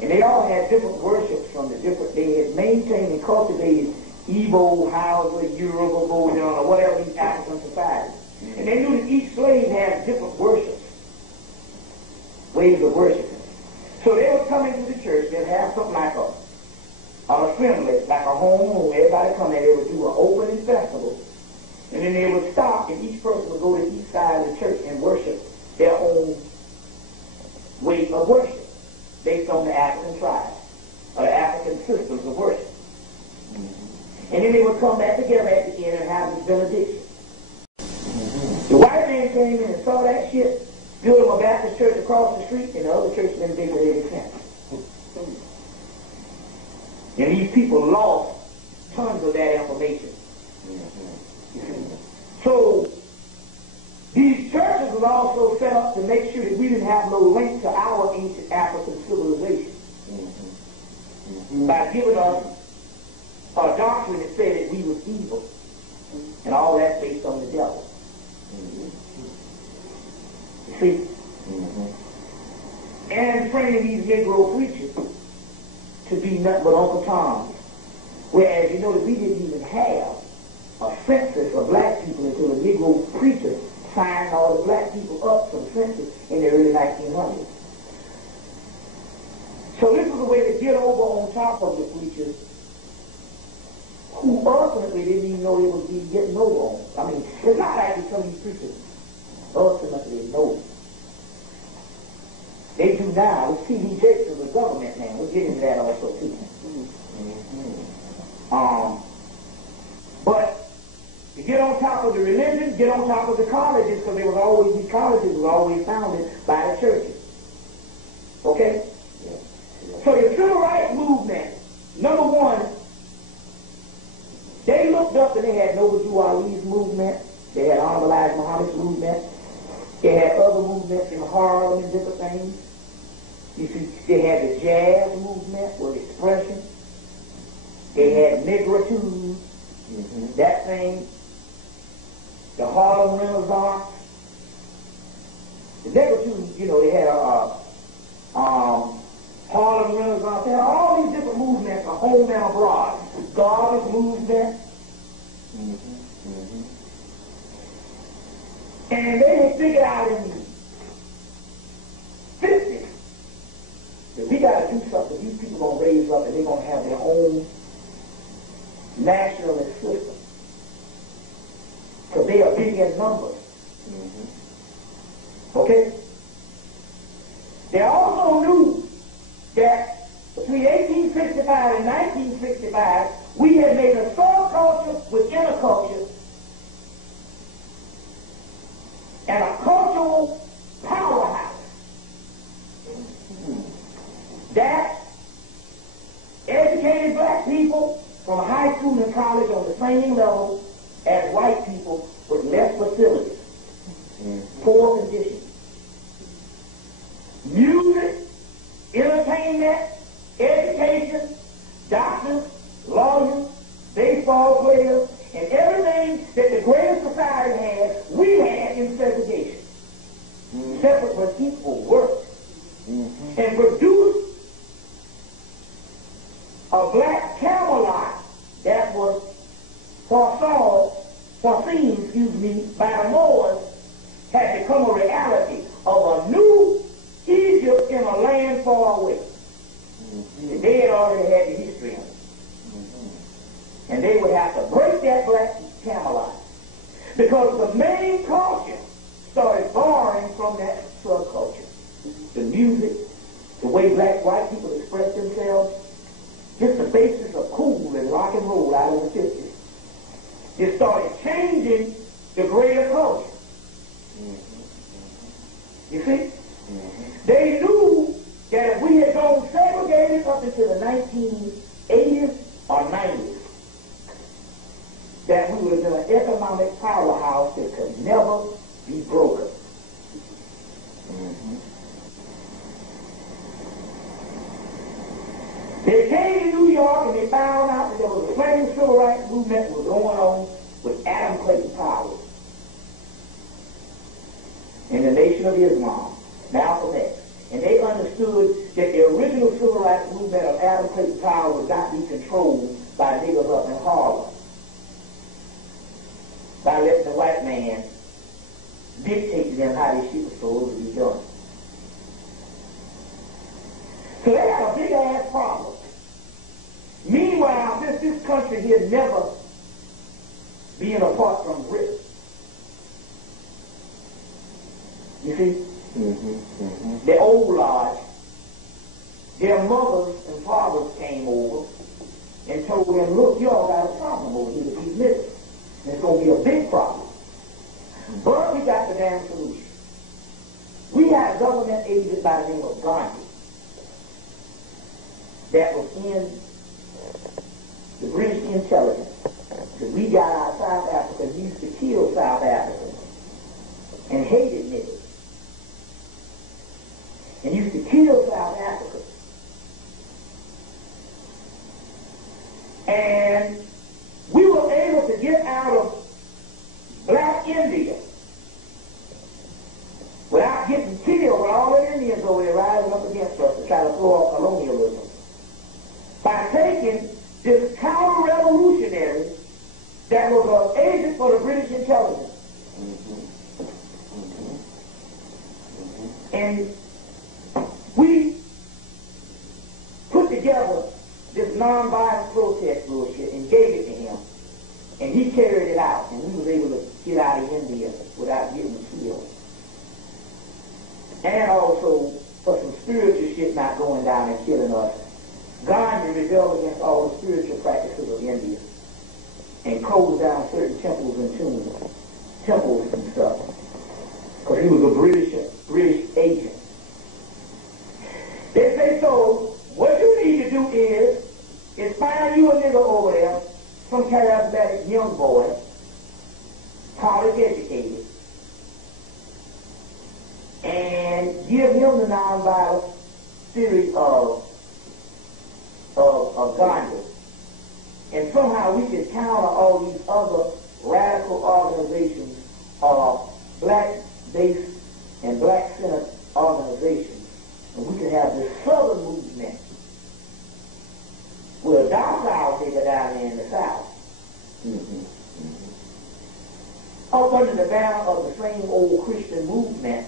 And they all had different worships from the different, they had maintained and cultivated Igbo, Hausa, Yoruba, Bojan, or whatever these African societies. And they knew that each slave had different worships, ways of worshiping. So they would come into the church, they'd have something like an assembly, like a home, everybody come in, they would do an opening festival, and then they would stop, and each person would go to each side of the church and worship their own way of worship, based on the African tribes, or the African systems of worship. And then they would come back together at the end and have this benediction. The white man came in and saw that shit, built him a Baptist church across the street, and the other church didn't think that it existed. And these people lost tons of that information. So these churches were also set up to make sure that we didn't have no link to our ancient African civilization. By giving us a doctrine that said that we was evil. And all that's based on the devil. You see? And training these Negro preachers to be nothing but Uncle Toms. Whereas you know that we didn't even have a census of black people until the Negro preachers signed all the black people up for the census in the early 1900s. So this was a way to get over on top of the preachers who ultimately didn't even know they was getting over on. I mean, it's not like some of these preachers ultimately know. They do now. It's T.D. Jakes is the government man. We'll get into that also too. But to get on top of the religion, get on top of the colleges, because these colleges were always founded by the churches. Okay? So the civil rights movement, number one, they looked up and they had Noble Ali's movement, they had Honorable Elijah Muhammad's movement, they had other movements in Harlem and different things. You see, they had the jazz movement with expression. They had Negritude, that thing, the Harlem Renaissance. The Negritude, you know, they had Harlem Renaissance. They had all these different movements, a home and abroad. Garbage movement. And they had figured out in the 50s that we got to do something. These people going to raise up and they're going to have their own nationalist system. Because they are big in numbers. Okay? They also knew that between 1865 and 1965, we had made a subculture within a culture and a cultural powerhouse that educated black people from high school and college on the same level as white people with less facilities, poor conditions. Music, entertainment, education, doctors, lawyers, baseball players, and everything that the greatest society had, we had in segregation. Separate but equal work. And produced a black Camelot that was foreseen, by the Moors, had become a reality of a new Egypt in a land far away. They had already had the history of it. And they would have to break that black Camelot. Because the main culture started borrowing from that subculture. The music, the way white people express themselves, just the basis of cool and rock and roll out of the 50s. It started changing the greater culture. You see? They knew that if we had gone segregated up into the 1980s or 90s, that we would have been an economic powerhouse that could never be broken. They came to New York and they found out that there was a plenty civil rights movement that was going on with Adam Clayton Powell in the Nation of Islam, Malcolm X. And they understood that the original civil rights movement of Adam Clayton Powell would not be controlled by niggas up in Harlem, by letting the white man dictate to them how this shit was supposed to be done. So they had a big ass problem. Meanwhile, this country here never being apart from Britain. You see? The old lodge, their mothers and fathers came over and told them, look, y'all got a problem over here with these niggas. And it's going to be a big problem. But we got the damn solution. We had a government agent by the name of Gandhi that was in the British intelligence, because we got our South Africans used to kill South Africans and hated niggas. And used to kill South Africans. And we were able to get out of black India without getting killed with all the Indians over there rising up against us to try to throw off colonialism. By taking this counter-revolutionary that was an agent for the British intelligence. And we put together this nonviolent protest bullshit and gave it to him. And he carried it out. And we was able to get out of India without getting killed. And also, for some spiritual shit not going down and killing us, Gandhi rebelled against all the spiritual practices of India and closed down certain temples and temples and stuff. Because he was a British agent. They say, so what you need to do is find you a nigga over there, some charismatic young boy, college educated, and give him the nonviolent theory of Gandhi. And somehow we can counter all these other radical organizations of black-based and black-centered organizations. And we can have this southern movement with a docile nigga down there in the South. Up under the banner of the same old Christian movement.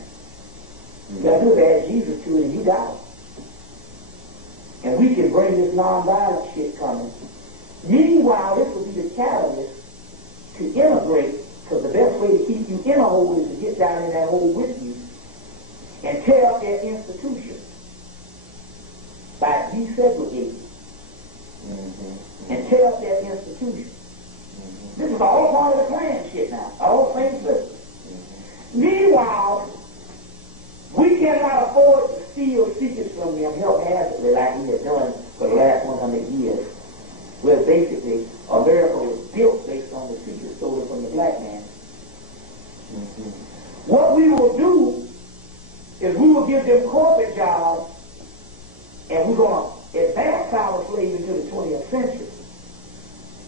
You got to add Jesus to it and you got him. And we can bring this nonviolent shit coming. Meanwhile, this will be the catalyst to integrate, because the best way to keep you in a hole is to get down in that hole with you and tear up their institutions by desegregating and tear up their institutions. This is all part of the plan shit now, all same system. Meanwhile, we cannot afford to steal secrets from them haphazardly like we have done for the last 100 years, where basically America was built based on the secrets stolen from the black man. What we will do is we will give them corporate jobs, and we're going to advance our slavery into the 20th century.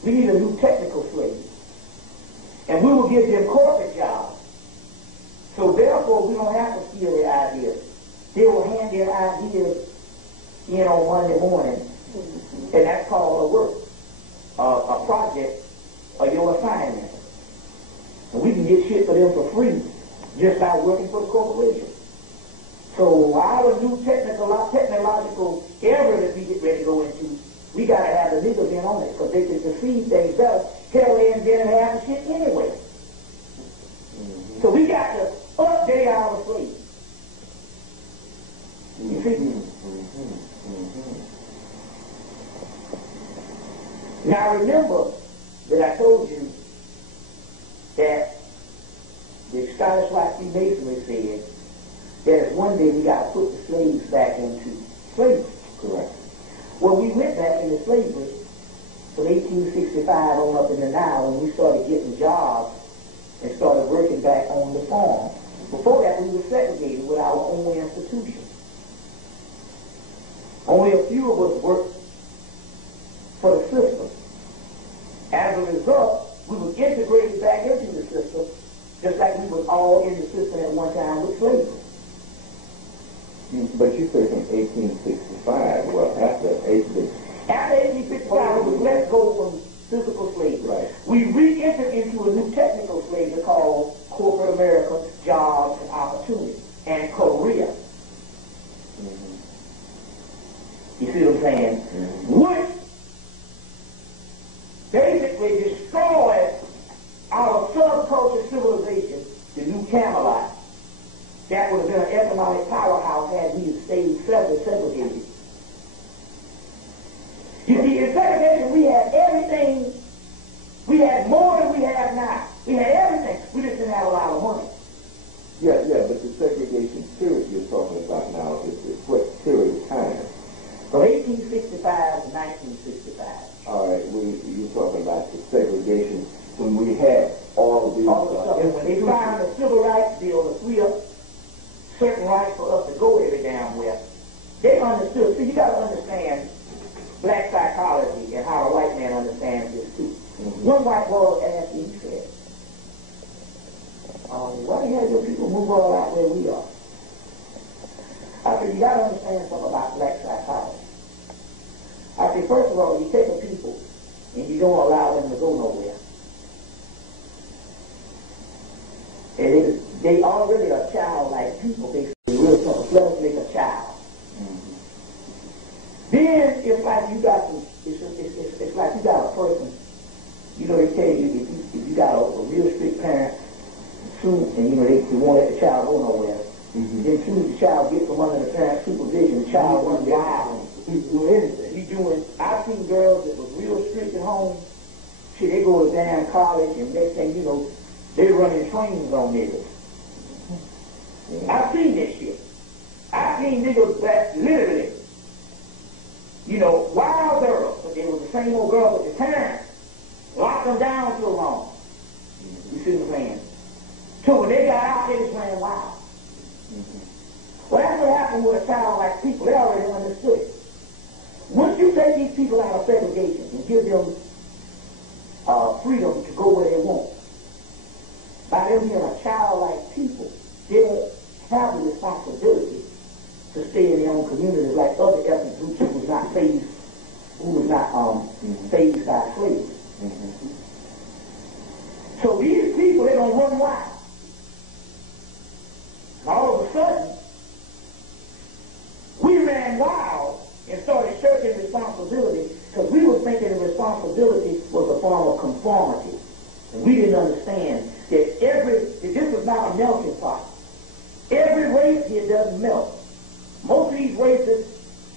We need a new technical slavery. And we will give them corporate jobs. So therefore, we don't have to steal their ideas. They will hand their ideas in on Monday morning, and that's called a work, a project, or your assignment. And we can get shit for them for free just by working for the corporation. So our new technological era that we get ready to go into, we got to have the niggas in on it, because they can perceive things better. Hell, they invented half the shit anyway. So we got to update our slaves. You see? Now remember that I told you that the Scottish White Freemasonry said that one day we got to put the slaves back into slavery. Correct. Well, we went back into slavery from 1865 on up into now, when we started getting jobs and started working back on the farm. Before that, we were segregated with our own institutions. Only a few of us worked for the system. As a result, we were integrated back into the system, just like we were all in the system at one time with slavery. But you said from 1865, well, after 1865, we was let go from physical slavery. Right. We re-entered into a new technical slavery called corporate America, jobs and opportunity, and Korea. You see what I'm saying? Which basically destroyed our subculture civilization, the new Camelot. That would have been an economic powerhouse had we stayed segregated. You see, in segregation we had everything. We had more than we have now. We had everything. We just didn't have a lot of money. Yeah, but the segregation period you're talking about now is what period of time? From 1865 to 1965. All right, you're talking about the segregation when we had all of these. All of a sudden, when they signed the Civil Rights Bill to free up certain rights for us to go every damn where, they understood. See, you got to understand black psychology and how the white man understands this too. One white boy asked me, he said, why the hell do people move all out where we are? I said, you got to understand something about black psychology. I said, first of all, you take a people and you don't allow them to go nowhere. And they already are childlike people, basically. Real simple. Let us make a child. Then it's like you got some, it's like you got a person, you know, they tell you if you got a real strict parent, soon, and you know, they won't let the child go nowhere. Then as soon as the child gets from under the parent's supervision, the child runs wild. He's doing anything. I've seen girls that was real strict at home. Shit, they go to damn college, and next thing you know, they're running trains on niggas. I've seen this shit. I've seen niggas that literally, you know, wild girls, but they were the same old girls at the time. Locked them down too long. You see what I'm saying? So when they got out, they just ran wild. Well, that's what happened with a child like people. They already understood it. Once you take these people out of segregation and give them freedom to go where they want, by them being a childlike people, they have the responsibility to stay in their own communities like other ethnic groups who was not phased, phased by slavery. So these people, they don't run wild. And all of a sudden, we ran wild and started shirking responsibility because we were thinking the responsibility was a form of conformity. And we didn't understand that this was not a melting pot. Every race here doesn't melt. Most of these races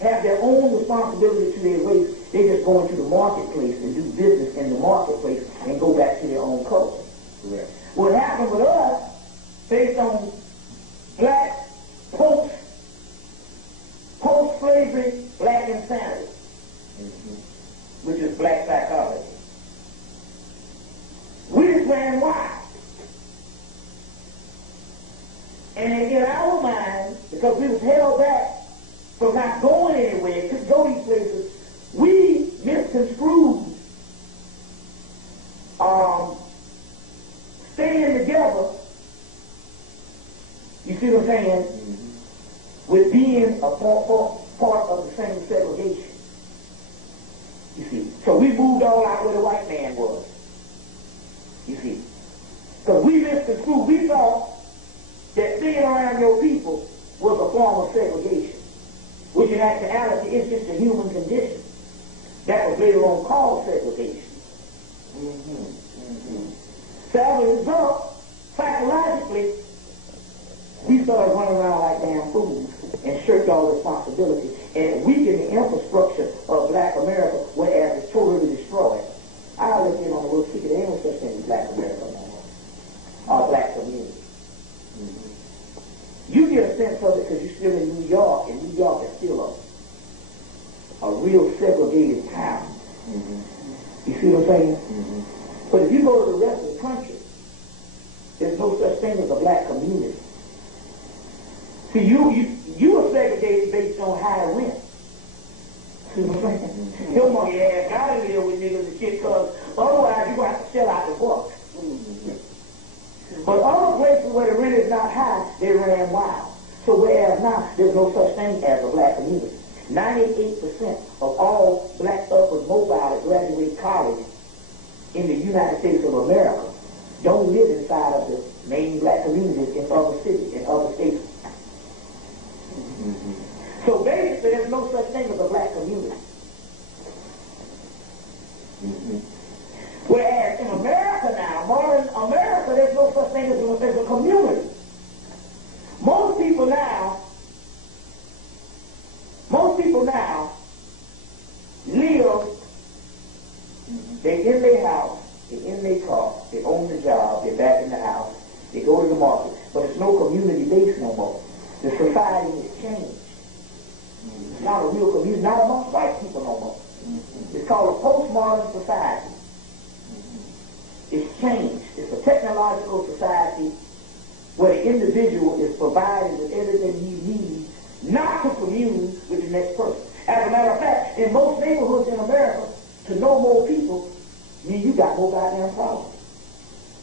have their own responsibility to their race. They just go into the marketplace and do business in the marketplace and go back to their own culture. Correct. What happened with us, based on black post-slavery black insanity, which is black psychology. We just ran wild. And in our minds, because we was held back from not going anywhere, couldn't go these places, we misconstrued staying together, you see what I'm saying, with being a part of the same segregation. You see. So we moved all out where the white man was. You see. Because we misconstrued, we thought that staying around your people was a form of segregation, which in actuality is just a human condition that was later on called segregation. So as a result, psychologically, we started running around like damn fools and shirked all responsibility and weakened the infrastructure of black America, whereas it's totally destroyed. I'll let you in on a little secret. There ain't no such thing as black America no more. Or black community. You get a sense of it because you're still in New York, and New York is still a real segregated town. You see what I'm saying? But if you go to the rest of the country, there's no such thing as a black community. See, you are segregated based on high rent. See what I'm saying? Your monkey ass gotta live with niggas and shit, because otherwise you're going to have to sell out the book. But other places where the rent is not high, they ran wild. So whereas now, there's no such thing as a black community. 98% of all black upward mobile that graduate college in the United States of America don't live inside of the main black communities in other cities, in other states. So basically, there's no such thing as a black community. Whereas in America now, modern America, there's no such thing as a community. Most people now live, they're in their house, they're in their car, they own the job, they're back in the house, they go to the market, but it's no community base no more. The society has changed. It's not a real community, not amongst white people no more. It's called a postmodern society. It's changed. It's a technological society where the individual is provided with everything he needs not to commune with the next person. As a matter of fact, in most neighborhoods in America, to know more people means you got more goddamn problems.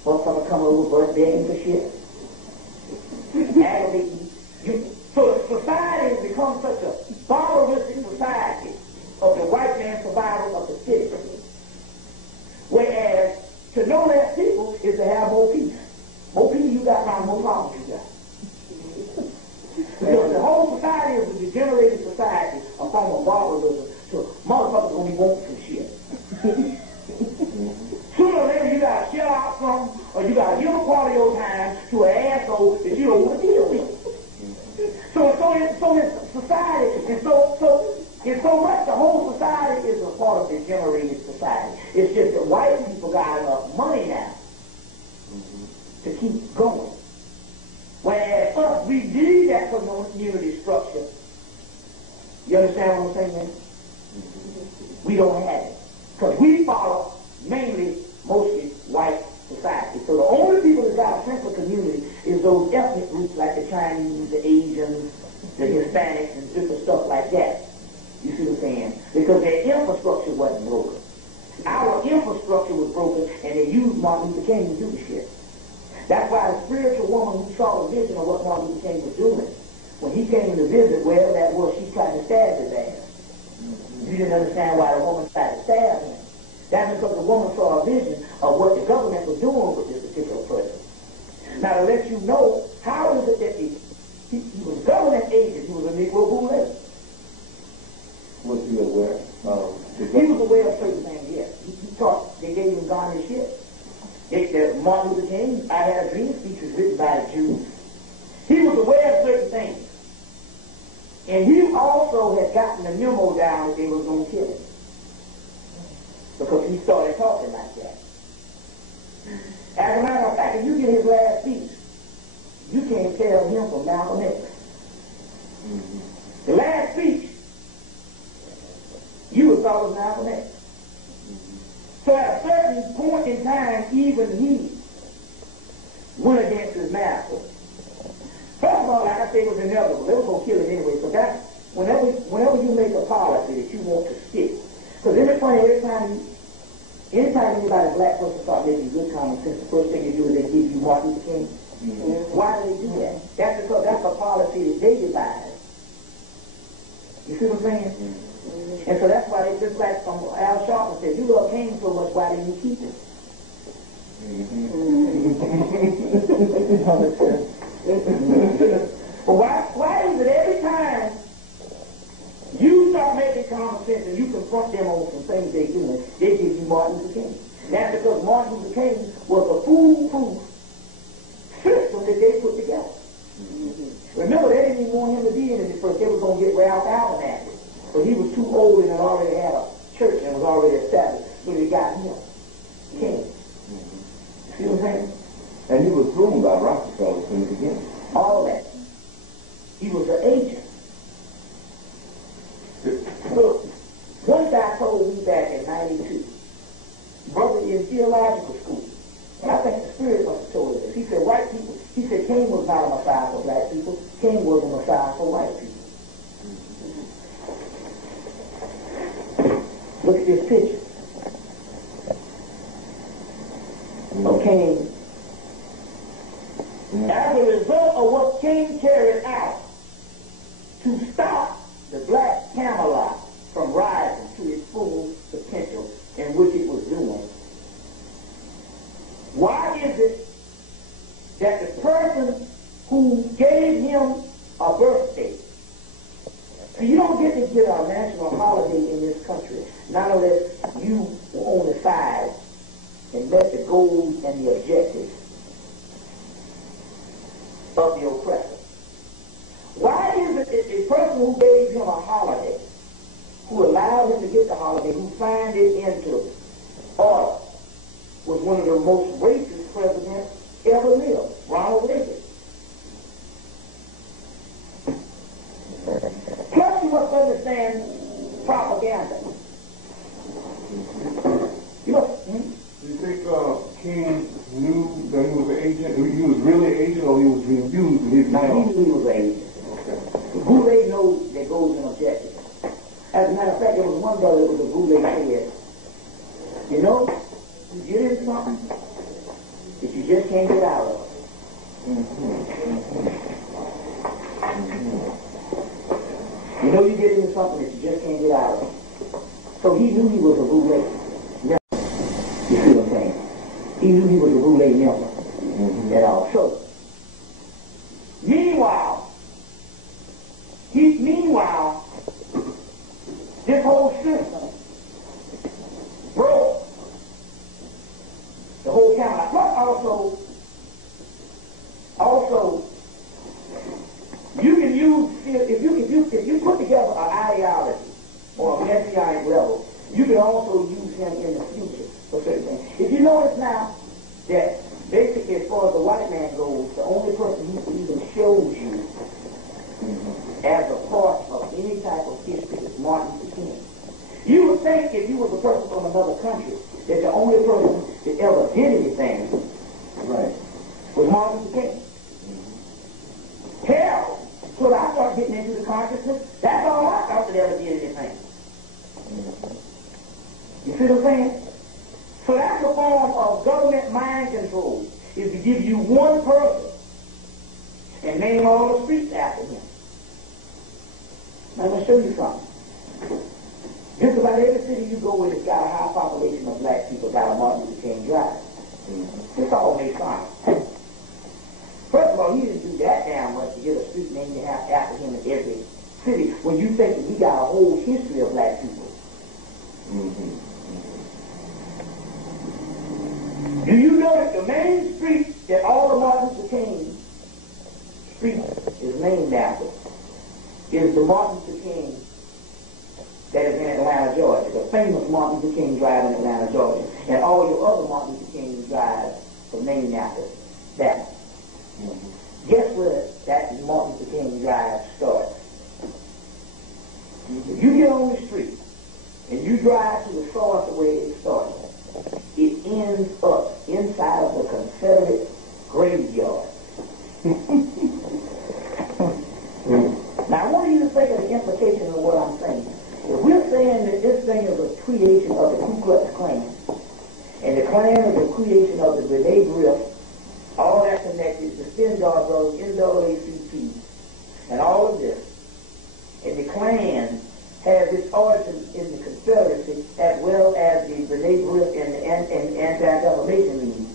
Motherfucker coming over birth begging for shit. Aggravating you. So society has become such a barbaristic society of the white man survival of the city. Whereas to know less people is to have more peace. More people you got, around more problems you got. Because the whole society is a degenerated society, a form of barbarism. So motherfuckers gonna be wanting some shit. Sooner or later you gotta shell out from, or you gotta give a part of your time to an asshole that you don't want to deal with. So in society, and so much the whole society is a part of degenerated society. It's just that white people got enough money now to keep going. Whereas us, we need that community structure. You understand what I'm saying, man? We don't have it. Because we follow mostly white society. So the only people that got a sense of community is those ethnic groups like the Chinese, the Asians, the Hispanics, and different stuff like that. You see what I'm saying? Because their infrastructure wasn't broken. Our infrastructure was broken, and they used Martin Luther King to do the shit. That's why the spiritual woman who saw the vision of what Martin Luther King was doing, when he came to visit, wherever that was, she tried to stab his ass. You didn't understand why the woman tried to stab him. That's because the woman saw a vision of what the government was doing with this particular person. Now, to let you know, how is it that he was a government agent, he was a Negro bootlegger. Was he aware? He was aware of certain things, yes. He thought they gave him garnish shit. Martin Luther King, I Had a Dream speech was written by the Jews. He was aware of certain things. And he also had gotten a memo down that they were going to kill him. Because he started talking like that. As a matter of fact, if you get his last speech, you can't tell him from Malcolm X. The last speech, you would thought was Malcolm X. So at a certain point in time, even he went against his master. First of all, like I said, it was inevitable. They were going to kill him anyway. So that's, whenever you make a policy that you want to stick, because isn't it funny, anytime anybody, black person, start making good common sense, the first thing they do is they give you Martin Luther King. Why do they do that? That's because that's a policy that they devised. You see what I'm saying? And so that's why they just like Al Sharpton said, you love King so much, why didn't you keep it? But why is it every time you start making common sense and you confront them on some things they're doing, they give you Martin Luther King? That's because Martin Luther King was a foolproof system that they put together. Remember, they didn't even want him to be in it at first. They were going to get Ralph Allen at it. But he was too old and already had a church and was already established. So they got him. King. See what I'm saying? And he was groomed by Rockefeller from the beginning. All that. He was an agent. Look, one guy told me back in 92, brother in theological school, and I think the Spirit must have told him this. He said, white people, he said, King was not a Messiah for black people. King was a Messiah for white people. Look at this picture of King. As a result of what King carried out to stop the black Camelot from rising to its full potential in which it was doing, why is it that the person who gave him a birthday, so you don't get to get a national holiday in this country, not unless you were on the side and met the goals and the objectives of the oppressor. Why is it that the person who gave him a holiday, who allowed him to get the holiday, who signed it into order, was one of the most racist presidents ever lived, Ronald Reagan? Plus, you must knew he was an agent. Boulay knows that goals and objectives. As a matter of fact, there was one brother that was a Boulay said, you know, you get into something that you just can't get out of. You know you get into something that you just can't get out of. So he knew he was a Boulay. You see what I'm saying? He knew he was a Boulay member. And all. So, meanwhile, this whole system broke the whole county. Plus also, you can use, if you put together an ideology or a messianic level, you can also use him in the future for certain things. If you notice now that basically as far as the white man goes, the only person who even shows you as a part of any type of history is Martin Luther King. You would think if you was a person from another country that the only person that ever did anything was Martin Luther King. Hell, so I started getting into the consciousness, that's all I thought that ever did anything. You see what I'm saying? So that's a form of government mind control, is to give you one person and name all the streets after him. Now, I'm going to show you something. Just about every city you go in that's got a high population of black people got a Martin Luther King Drive. This all makes sense. First of all, he didn't do that damn much to get a street named after him in every city when you think that we got a whole history of black people. Do you know that the main street that all the Martin Luther King street is named after is the Martin Luther King that is in Atlanta, Georgia, the famous Martin Luther King Drive in Atlanta, Georgia, and all your other Martin Luther King drives are named after that. Guess where that Martin Luther King Drive starts? If you get on the street and you drive to the source of where it started, it ends up inside of the Confederate graveyard. Now, I want you to think of the implication of what I'm saying. If we're saying that this thing is a creation of the Ku Klux Klan, and the Klan is a creation of the Brene Griff, all that connected, the Stendhal brothers, NAACP, and all of this, and the Klan has its origins in the Confederacy as well as the Brene Griff and the Anti-Defamation League.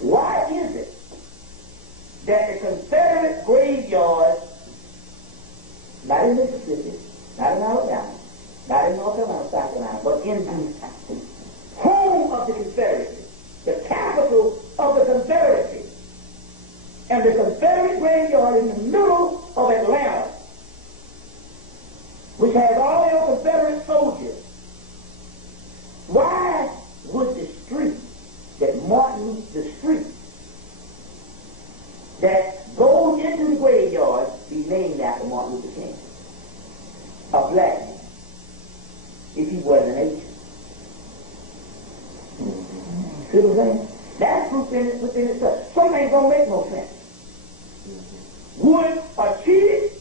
Why is it that the Confederate graveyard, not in Mississippi, not in Alabama, not in North Carolina, South Carolina, but in the home of the Confederacy, the capital of the Confederacy, and the Confederate graveyard in the middle of Atlanta, which has all your Confederate soldiers, why would the street that goes into the graveyard be named after Martin Luther King? A black man, if he wasn't an Asian. See what I'm saying? That's within itself. Some things don't make no sense. Would a cheated